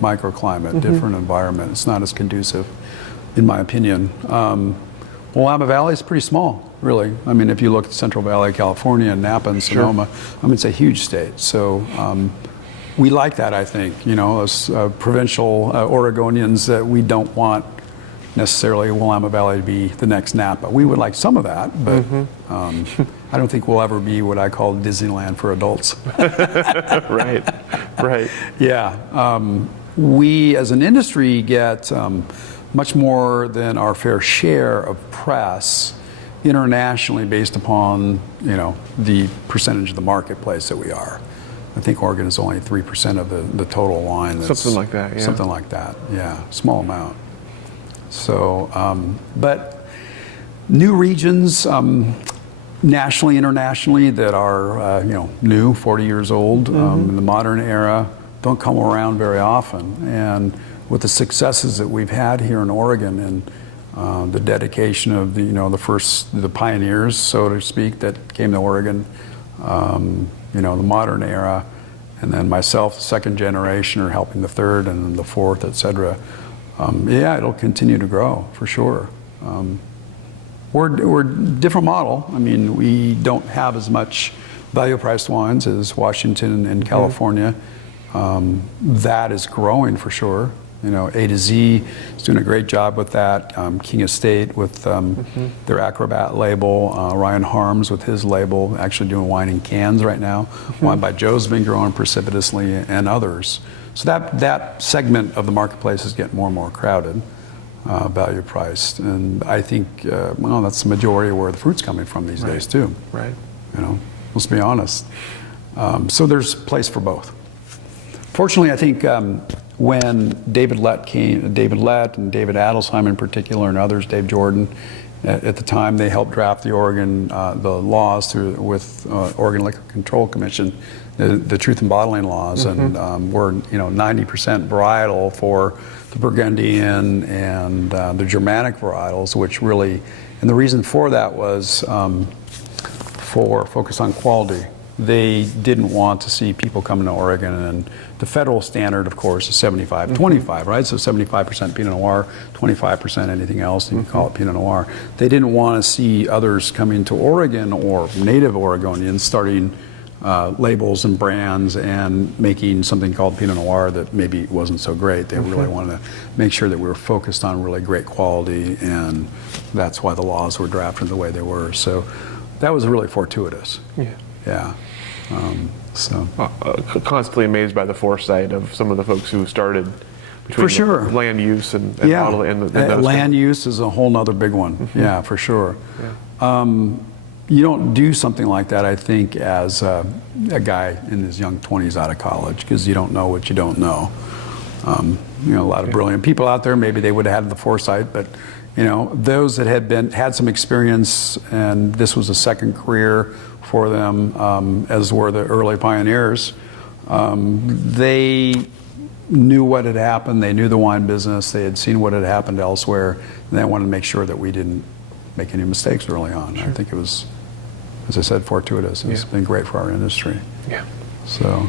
microclimate, different environment. It's not as conducive, in my opinion. Willamette Valley is pretty small, really. I mean, if you look at Central Valley, California, and Napa and Sonoma, I mean, it's a huge state. So we like that, I think, you know, as provincial Oregonians, that we don't want necessarily Willamette Valley to be the next Napa. We would like some of that, but I don't think we'll ever be what I call Disneyland for adults. Right. Yeah. We, as an industry, get much more than our fair share of press internationally based upon, you know, the percentage of the marketplace that we are. I think Oregon is only 3% of the total line. Something like that, yeah. Something like that, yeah. Small amount. So, but new regions, nationally, internationally, that are, you know, new, 40 years old, in the modern era, don't come around very often. And with the successes that we've had here in Oregon and the dedication of the, you know, the pioneers, so to speak, that came to Oregon, you know, the modern era, and then myself, the second generation, are helping the third and the fourth, et cetera. Yeah, it'll continue to grow for sure. We're a different model. I mean, we don't have as much value-priced wines as Washington and California. That is growing for sure. You know, A to Z is doing a great job with that. King Estate with their Acrobat label. Ryan Harms with his label, actually doing wine in cans right now. Wine by Joe's been growing precipitously, and others. So that segment of the marketplace is getting more and more crowded, value priced. And I think, well, that's the majority of where the fruit's coming from these days too. Right. You know, let's be honest. So there's place for both. Fortunately, I think when David Lett and David Adelsheim in particular, and others, Dave Jordan, at the time they helped draft the Oregon the laws with Oregon Liquor Control Commission, the truth in bottling laws, and we're 90% varietal for the Burgundian and the Germanic varietals, which really, and the reason for that was for focus on quality. They didn't want to see people coming to Oregon, and the federal standard, of course, is 75-25, right? So 75% Pinot Noir, 25% anything else, and you can call it Pinot Noir. They didn't want to see others coming to Oregon or native Oregonians starting labels and brands and making something called Pinot Noir that maybe wasn't so great. They really wanted to make sure that we were focused on really great quality, and that's why the laws were drafted the way they were. So that was really fortuitous. Yeah. Constantly amazed by the foresight of some of the folks who started between for sure. Land use and modeling. And land use is a whole nother big one. Yeah, for sure. Yeah. You don't do something like that, I think, as a guy in his young 20s out of college, because you don't know what you don't know. A lot of brilliant people out there, maybe they would have had the foresight, but those that had some experience, and this was a second career for them, as were the early pioneers, they knew what had happened. They knew the wine business. They had seen what had happened elsewhere, and they wanted to make sure that we didn't make any mistakes early on. Sure. I think it was, as I said, fortuitous. It's been great for our industry. Yeah. So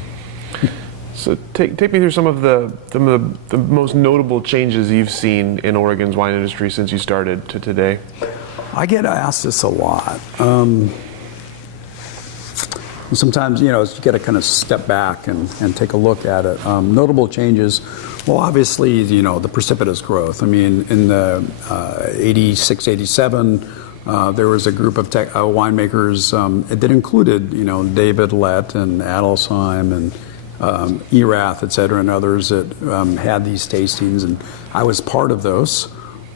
take me through some of the most notable changes you've seen in Oregon's wine industry since you started to today. I get asked this a lot. sometimes, you got to kind of step back and take a look at it. Notable changes, well, obviously, the precipitous growth. I mean, in the 86, 87, there was a group of winemakers that included, David Lett and Adelsheim and Erath, et cetera, and others that had these tastings, and I was part of those.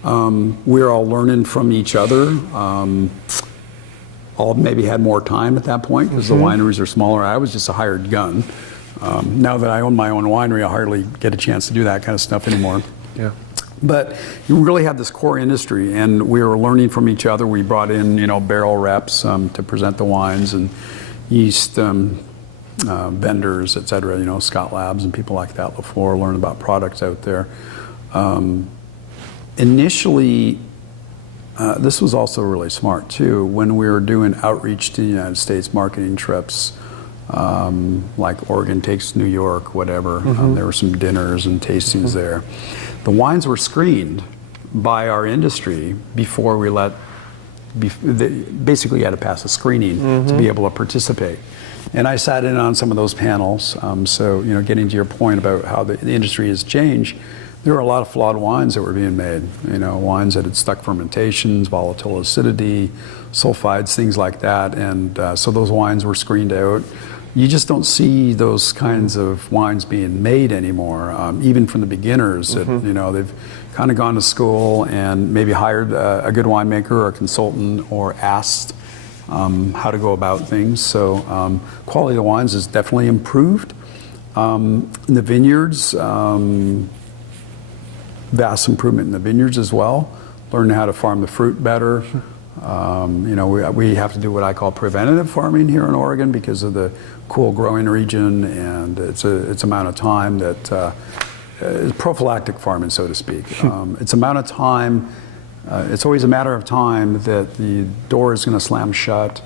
We were all learning from each other. All maybe had more time at that point because the wineries are smaller. I was just a hired gun. Now that I own my own winery, I hardly get a chance to do that kind of stuff anymore. Yeah. But you really have this core industry, and we were learning from each other. We brought in, barrel reps to present the wines, and yeast vendors, et cetera, Scott Labs and people like that, LaFleur, learn about products out there. Initially, this was also really smart too. When we were doing outreach to the United States, marketing trips, like Oregon Takes New York, whatever, there were some dinners and tastings there. The wines were screened by our industry before we basically you had to pass a screening to be able to participate. And I sat in on some of those panels. So, getting to your point about how the industry has changed, there were a lot of flawed wines that were being made. Wines that had stuck fermentations, volatile acidity, sulfides, things like that. And so those wines were screened out. You just don't see those kinds of wines being made anymore, even from the beginners. That, they've kind of gone to school and maybe hired a good winemaker or a consultant or asked how to go about things. So quality of the wines has definitely improved. In the vineyards, vast improvement in the vineyards as well. Learning how to farm the fruit better. We have to do what I call preventative farming here in Oregon because of the cool growing region, and it's amount of time that prophylactic farming, so to speak. It's amount of time. It's always a matter of time that the door is going to slam shut.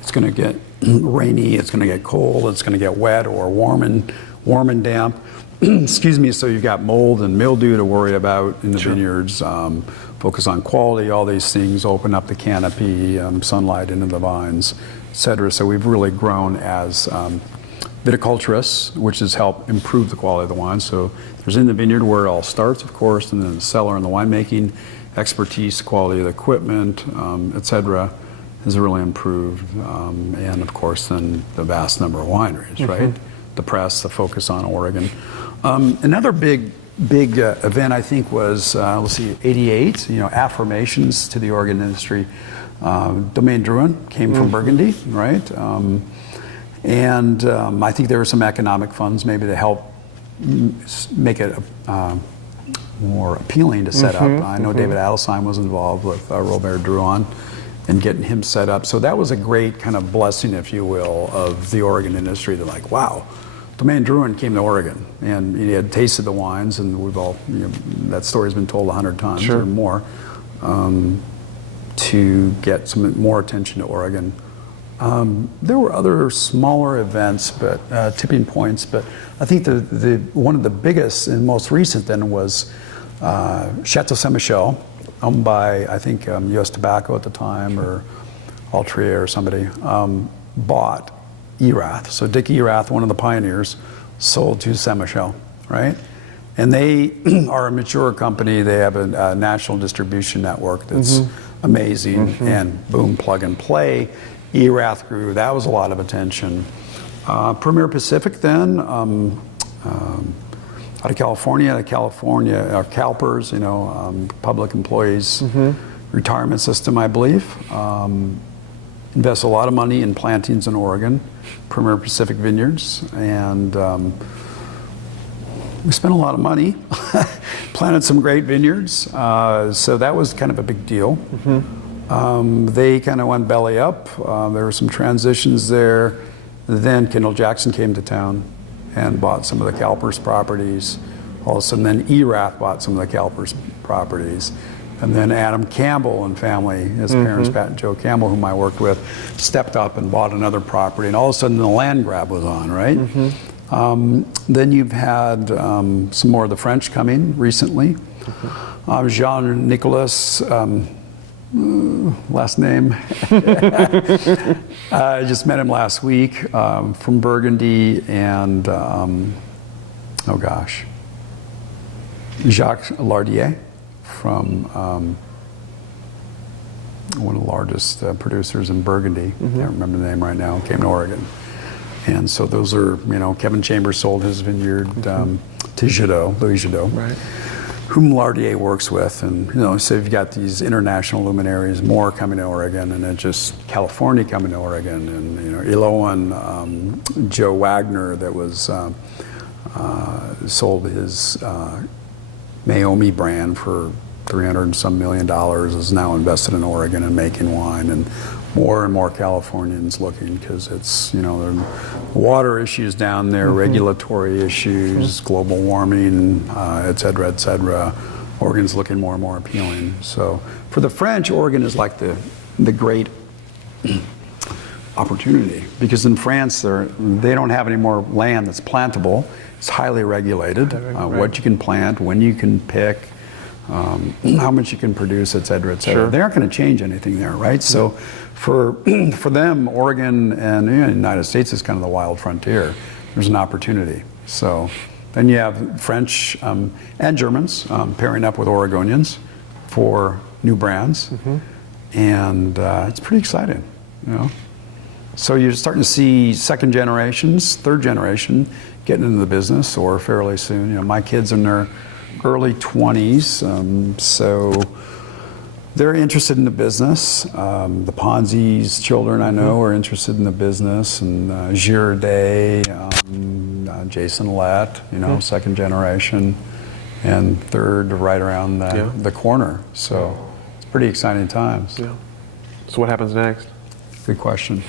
It's going to get rainy. It's going to get cold. It's going to get wet or warm and damp. Excuse me. So you've got mold and mildew to worry about in the vineyards. Focus on quality. All these things. Open up the canopy. Sunlight into the vines, etc. So we've really grown as viticulturists, which has helped improve the quality of the wine. So there's in the vineyard where it all starts, of course, and then the cellar and the winemaking expertise, quality of the equipment, etc., has really improved. And of course, then the vast number of wineries, right? The press, the focus on Oregon. Another big event, I think, was, 88, affirmations to the Oregon industry. Domaine Drouhin came from Burgundy, right? And I think there were some economic funds maybe to help make it more appealing to set up. I know David Adelsheim was involved with Robert Drouhin and getting him set up. So that was a great kind of blessing, if you will, of the Oregon industry. They're like, wow, Domaine Drouhin came to Oregon and he had tasted the wines, and we've all, that story's been told 100 times or more, to get some more attention to Oregon. There were other smaller events, but tipping points. But I think the one of the biggest and most recent then was Chateau Saint Michel, owned by I think U.S. Tobacco at the time, or Altria or somebody, bought Erath. So Dick Erath, one of the pioneers, sold to Saint Michel, right? And they are a mature company. They have a national distribution network that's amazing, and boom, plug and play. Erath grew. That was a lot of attention. Premier Pacific then, out of California, CalPERS, public employees retirement system, I believe. Invest a lot of money in plantings in Oregon, Premier Pacific Vineyards, and we spent a lot of money, planted some great vineyards, so that was kind of a big deal. They kind of went belly up. There were some transitions there. Then Kendall Jackson came to town and bought some of the CalPERS properties. All of a sudden, then Erath bought some of the CalPERS properties. And then Adam Campbell and family, his parents, Pat and Joe Campbell, whom I worked with, stepped up and bought another property. And all of a sudden, the land grab was on, right? Then you've had some more of the French coming recently. Jean-Nicolas last name. I just met him last week from Burgundy, and Jacques Lardier from one of the largest producers in Burgundy. I can't remember the name right now. Came to Oregon, and so those are, Kevin Chambers sold his vineyard to Louis Jadot, right, whom Lardier works with, and so you've got these international luminaries, more coming to Oregon, and then just California coming to Oregon, and Eloan, Joe Wagner, that was sold his Naomi brand for $300 and some million, is now invested in Oregon and making wine, and more Californians looking, because it's, there are water issues down there, regulatory issues, global warming, et cetera. Oregon's looking more and more appealing. So for the French, Oregon is like the great opportunity, because in France they don't have any more land that's plantable. It's highly regulated, what you can plant, when you can pick, how much you can produce, et cetera. Sure. They aren't going to change anything there, right? So for them, Oregon and the United States is kind of the wild frontier. There's an opportunity. So then you have French and Germans pairing up with Oregonians for new brands, and it's pretty exciting, So you're starting to see second generations, third generation getting into the business, or fairly soon. My kids are in their early 20s, so they're interested in the business. The Ponzi's children I know are interested in the business, and Girardet, Jason Lett, second generation, and third right around the corner. So it's pretty exciting times. Yeah. So what happens next? Good question.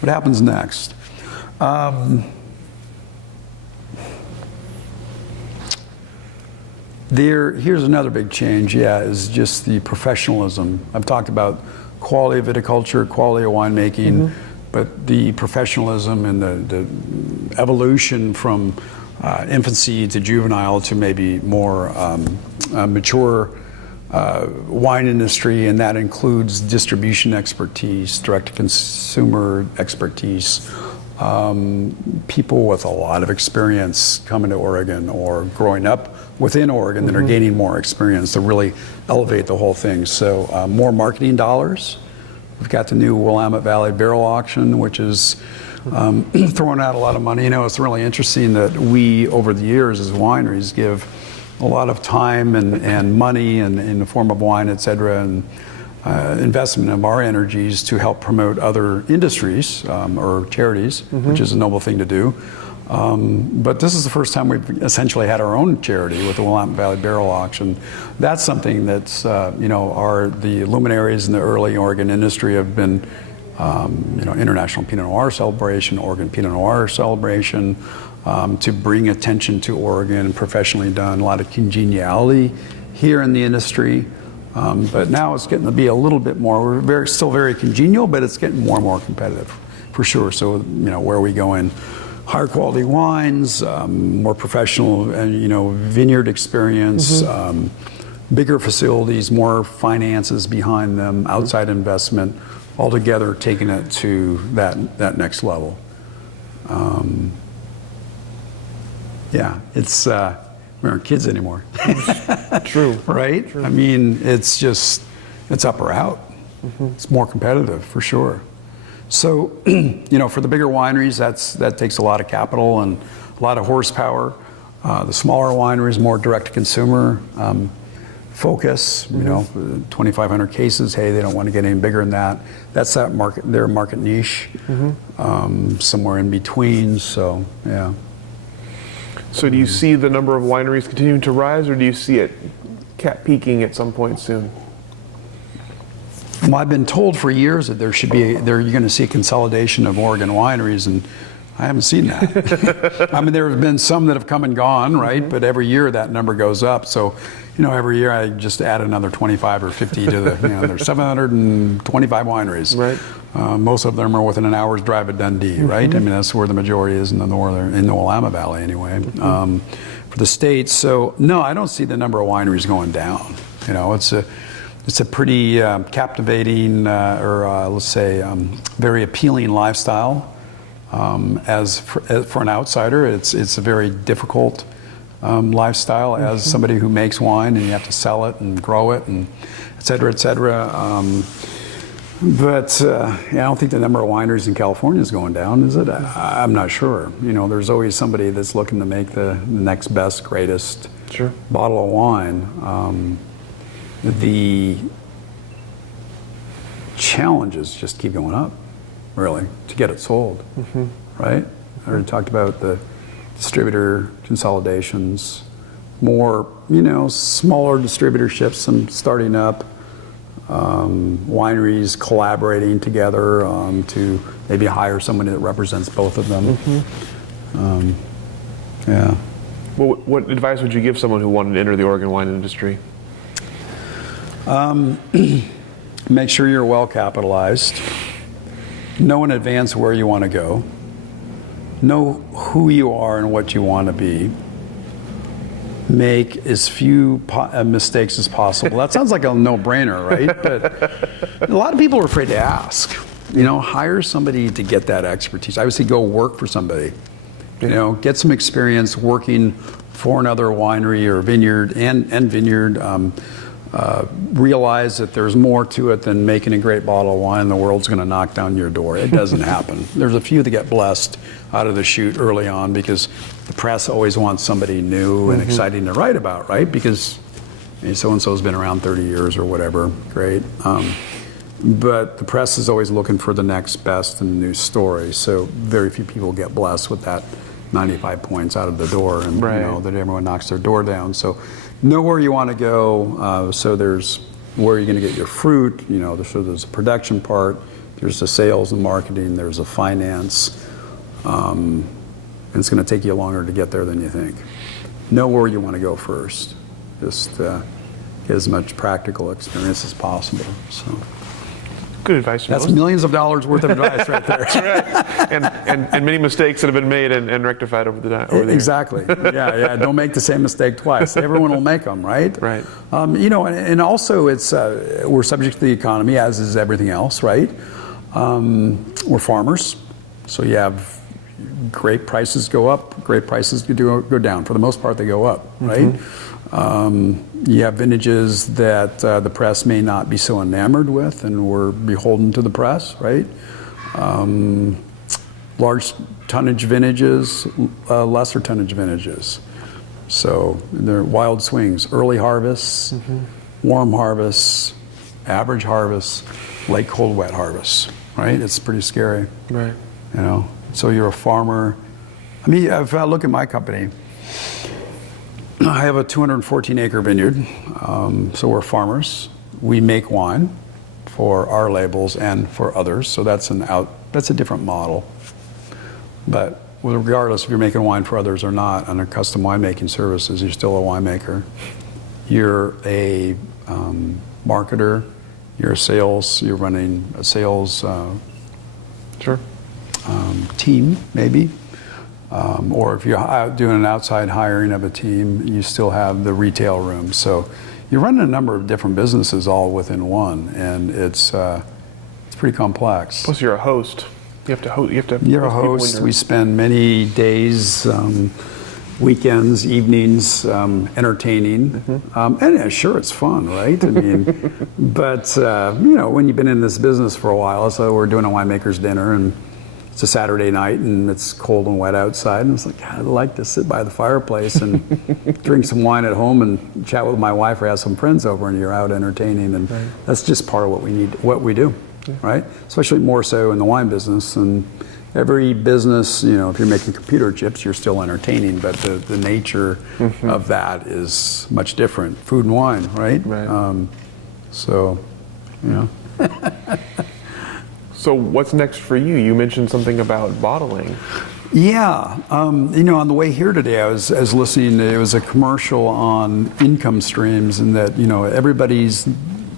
What happens next? Here's another big change, is just the professionalism. I've talked about quality of viticulture, quality of winemaking, but the professionalism and the evolution from infancy to juvenile to maybe more mature wine industry, and that includes distribution expertise, direct-to-consumer expertise, people with a lot of experience coming to Oregon or growing up within Oregon that are gaining more experience to really elevate the whole thing. So more marketing dollars. We've got the new Willamette Valley barrel auction, which is throwing out a lot of money. It's really interesting that we, over the years as wineries, give a lot of time and money in the form of wine, et cetera, and investment of our energies to help promote other industries or charities, which is a noble thing to do. But this is the first time we've essentially had our own charity with the Willamette Valley Barrel Auction. That's something that's, the luminaries in the early Oregon industry have been, International Pinot Noir Celebration, Oregon Pinot Noir Celebration, to bring attention to Oregon, professionally done, a lot of congeniality here in the industry. But now it's getting to be a little bit more, we're still very congenial, but it's getting more and more competitive, for sure. So, where are we going? Higher quality wines, more professional, vineyard experience, bigger facilities, more finances behind them, outside investment, all together taking it to that next level. It's we aren't kids anymore. True. Right? True. I mean, it's up or out. It's more competitive, for sure. So, for the bigger wineries, that takes a lot of capital and a lot of horsepower. The smaller wineries, more direct-to-consumer focus. 2,500 cases. Hey, they don't want to get any bigger than that. That's their market niche. Somewhere in between. So, yeah. So do you see the number of wineries continuing to rise, or do you see it peaking at some point soon? Well, I've been told for years that you're going to see a consolidation of Oregon wineries, and I haven't seen that. I mean, there have been some that have come and gone, right? But every year that number goes up. So, every year I just add another 25 or 50 to the, there's 725 wineries. Right. Most of them are within an hour's drive of Dundee, right? I mean, that's where the majority is in the Willamette Valley anyway, for the states. So, no, I don't see the number of wineries going down. You know, it's a pretty captivating, let's say, very appealing lifestyle. For an outsider, it's a very difficult lifestyle as somebody who makes wine, and you have to sell it and grow it, and et cetera, et cetera. But I don't think the number of wineries in California is going down, is it? I'm not sure. You know, there's always somebody that's looking to make the next best, greatest bottle of wine. The challenges just keep going up, really, to get it sold, right? I already talked about the distributor consolidations, more, you know, smaller distributorships, some starting up. Wineries collaborating together to maybe hire somebody that represents both of them. Yeah. Well, what advice would you give someone who wanted to enter the Oregon wine industry? Make sure you're well capitalized. Know in advance where you want to go. Know who you are and what you want to be. Make as few mistakes as possible. That sounds like a no-brainer, right? But a lot of people are afraid to ask. You know, hire somebody to get that expertise. I would say go work for somebody. You know, get some experience working for another winery or vineyard and vineyard. Realize that there's more to it than making a great bottle of wine. The world's going to knock down your door. It doesn't happen. There's a few that get blessed out of the chute early on because the press always wants somebody new and exciting to write about, right? Because so-and-so's been around 30 years or whatever. Great. But the press is always looking for the next best and new story. So very few people get blessed with that 95 points out of the door, and you know that everyone knocks their door down. So know where you want to go. So there's where you're going to get your fruit. You know, so there's a production part, there's the sales and marketing, there's a finance. And it's going to take you longer to get there than you think. Know where you want to go first. Just get as much practical experience as possible. So. Good advice. That's millions of dollars worth of advice right there. That's right. And many mistakes that have been made and rectified over the years. Exactly. Yeah. Don't make the same mistake twice. Everyone will make them, right? Right. You know, and also it's we're subject to the economy, as is everything else, right? We're farmers, so you have great prices go up, great prices go down. For the most part, they go up, right? You have vintages that the press may not be so enamored with, and we're beholden to the press, right? Large tonnage vintages, lesser tonnage vintages. So they're wild swings. Early harvests, warm harvests, average harvests, late cold wet harvests, right? It's pretty scary. Right. You know, so you're a farmer. I mean, if I look at my company, I have a 214-acre vineyard, so we're farmers. We make wine for our labels and for others, so that's a different model. But regardless if you're making wine for others or not, under custom winemaking services, you're still a winemaker. You're a marketer. You're running a sales team, maybe. Or if you're out doing an outside hiring of a team, you still have the retail room. So you're running a number of different businesses all within one, and it's pretty complex. Plus, you're a host. You have to. You're a host. We spend many days, weekends, evenings, entertaining. And sure, it's fun, right? I mean, but you know, when you've been in this business for a while, so we're doing a winemaker's dinner, and it's a Saturday night and it's cold and wet outside, and it's like, God, I'd like to sit by the fireplace and drink some wine at home and chat with my wife or have some friends over, and you're out entertaining, and that's just part of what we do, right? Especially more so in the wine business. And every business, you know, if you're making computer chips, you're still entertaining, but the nature of that is much different. Food and wine, right? Right. So, you know. So what's next for you? You mentioned something about bottling. Yeah, you know, on the way here today, I was listening. It was a commercial on income streams, and that, you know, everybody's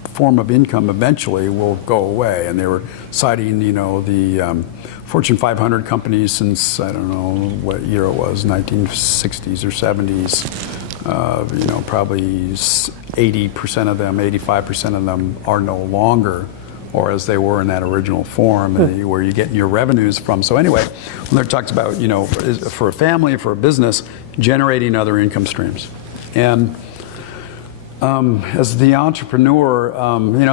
form of income eventually will go away. And they were citing, you know, the Fortune 500 companies since, I don't know what year it was, 1960s or 70s. Probably 80% of them, 85% of them are no longer, or as they were in that original form, where you're getting your revenues from. So anyway, when there talks about, for a family, for a business, generating other income streams. And as the entrepreneur,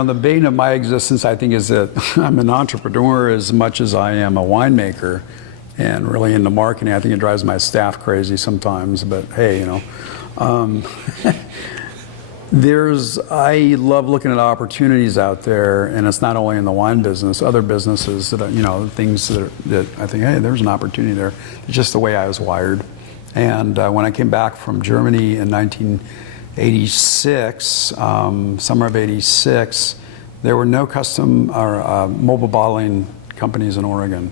the bane of my existence, I think, is that I'm an entrepreneur as much as I am a winemaker, and really into marketing. I think it drives my staff crazy sometimes, but hey, I love looking at opportunities out there, and it's not only in the wine business, other businesses that, things that I think, hey, there's an opportunity there. It's just the way I was wired. And when I came back from Germany in 1986, summer of 86, there were no custom or mobile bottling companies in Oregon.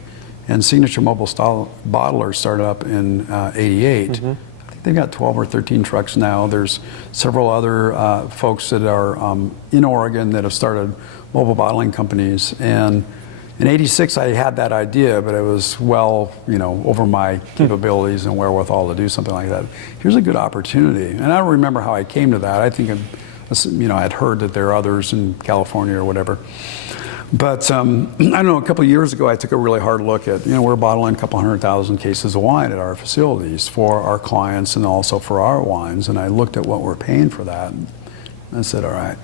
And Signature Mobile Bottler started up in 88. Mm-hmm. I think they've got 12 or 13 trucks now. There's several other folks that are in Oregon that have started mobile bottling companies. And in 86, I had that idea, but it was over my capabilities and wherewithal to do something like that. Here's a good opportunity. And I don't remember how I came to that. I think, I'd heard that there are others in California or whatever. But I don't know, a couple of years ago, I took a really hard look at, we're bottling a couple 100,000 cases of wine at our facilities for our clients and also for our wines. And I looked at what we're paying for that. And I said, all right,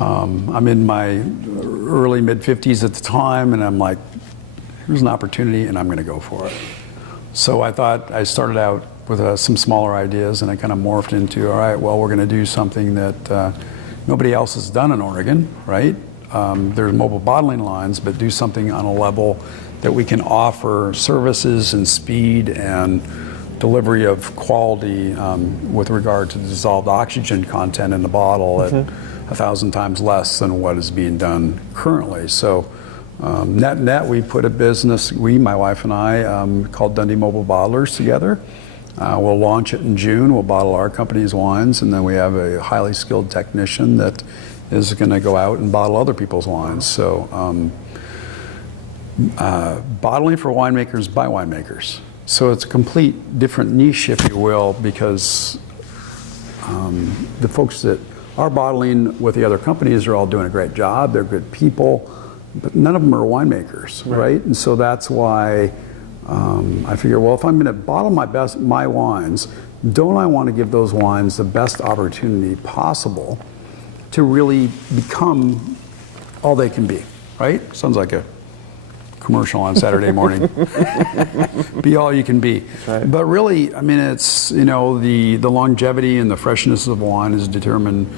I'm in my early mid-50s at the time, and I'm like, here's an opportunity, and I'm going to go for it. So I thought, I started out with some smaller ideas, and I kind of morphed into, all right, well, we're going to do something that nobody else has done in Oregon, right? There's mobile bottling lines, but do something on a level that we can offer services and speed and delivery of quality with regard to the dissolved oxygen content in the bottle at 1,000 times less than what is being done currently. So net, we put a business, my wife and I, called Dundee Mobile Bottlers together. We'll launch it in June. We'll bottle our company's wines, and then we have a highly skilled technician that is going to go out and bottle other people's wines. So bottling for winemakers by winemakers. So it's a complete different niche, if you will, because the folks that are bottling with the other companies are all doing a great job. They're good people, but none of them are winemakers, right? And so that's why I figure, well, if I'm going to bottle my wines, don't I want to give those wines the best opportunity possible to really become all they can be, right? Sounds like a commercial on Saturday morning. Be all you can be. Right. But really, it's, the longevity and the freshness of wine is determined,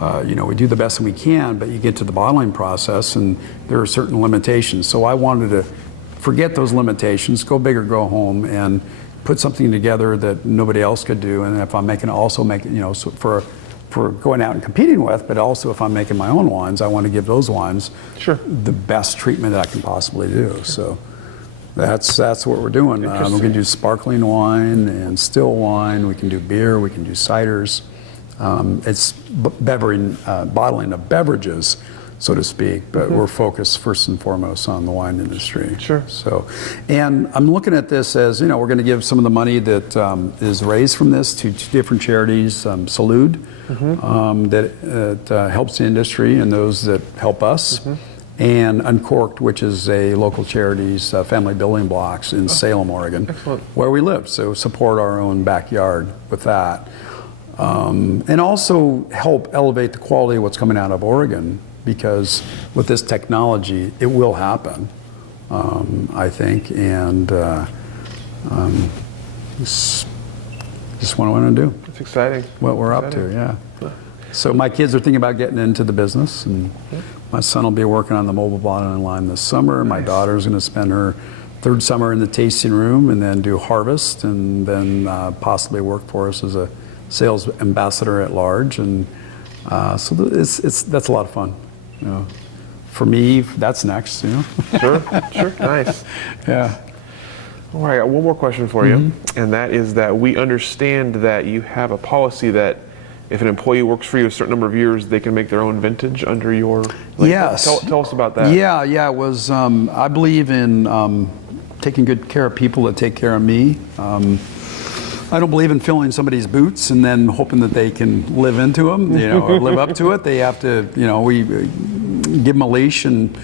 we do the best that we can, but you get to the bottling process and there are certain limitations. So I wanted to forget those limitations, go big or go home, and put something together that nobody else could do. And if I'm for going out and competing with, but also if I'm making my own wines, I want to give those wines the best treatment that I can possibly do. So that's what we're doing. We can do sparkling wine and still wine. We can do beer. We can do ciders. It's bottling of beverages, so to speak, but we're focused first and foremost on the wine industry. Sure. So, and I'm looking at this as, we're going to give some of the money that is raised from this to different charities, Salud, that helps the industry and those that help us, and Uncorked, which is a local charity's family building blocks in Salem, Oregon, where we live. So support our own backyard with that. And also help elevate the quality of what's coming out of Oregon, because with this technology, it will happen, I think, and just what I want to do. It's exciting. What we're up to, yeah. So my kids are thinking about getting into the business, and my son will be working on the mobile bottling line this summer. Nice. My daughter's going to spend her third summer in the tasting room and then do harvest, and then possibly work for us as a sales ambassador at large. And so that's a lot of fun. For me, that's next. Sure, nice. Yeah. All right, I got one more question for you, and that is that we understand that you have a policy that if an employee works for you a certain number of years, they can make their own vintage under your. Yes. Tell us about that. Yeah. It was. I believe in taking good care of people that take care of me. I don't believe in filling somebody's boots and then hoping that they can live into them, or live up to it. They have to, we give them a leash, and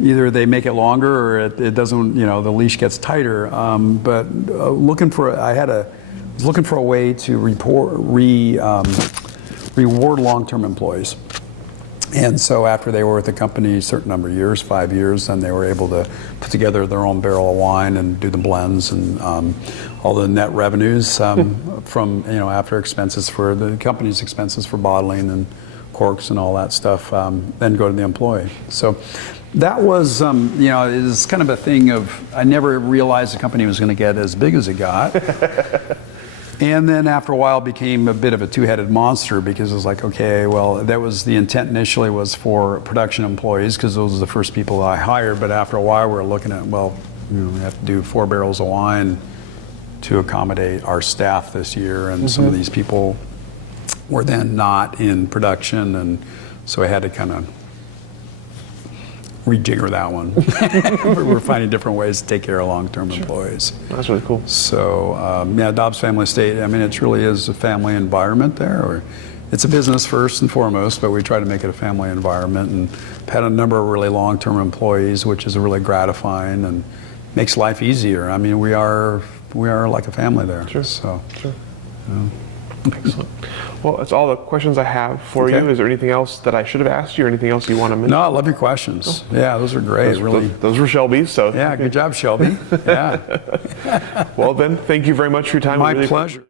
either they make it longer or it doesn't, the leash gets tighter. But I was looking for a way to reward long-term employees. And so after they were with the company a certain number of years, 5 years, then they were able to put together their own barrel of wine and do the blends and all the net revenues from, after expenses for the company's expenses for bottling and corks and all that stuff, then go to the employee. So that was, is kind of a thing of, I never realized the company was going to get as big as it got. And then after a while became a bit of a two-headed monster, because it was like, okay, well, that was the intent initially, was for production employees, because those were the first people I hired. But after a while, we were looking at, well, we have to do 4 barrels of wine to accommodate our staff this year. And some of these people were then not in production. And so I had to kind of rejigger that one. We're finding different ways to take care of long-term employees. That's really cool. So, Dobbes Family Estate, it truly is a family environment there. It's a business first and foremost, but we try to make it a family environment, and had a number of really long-term employees, which is really gratifying and makes life easier. We are like a family there. Sure. So, sure. Excellent. Well, that's all the questions I have for you. Is there anything else that I should have asked you, or anything else you want to mention? No, I love your questions. Oh. Yeah, those are great. Those were Shelby's. So yeah, good job, Shelby. Yeah. Well, then, thank you very much for your time. My pleasure.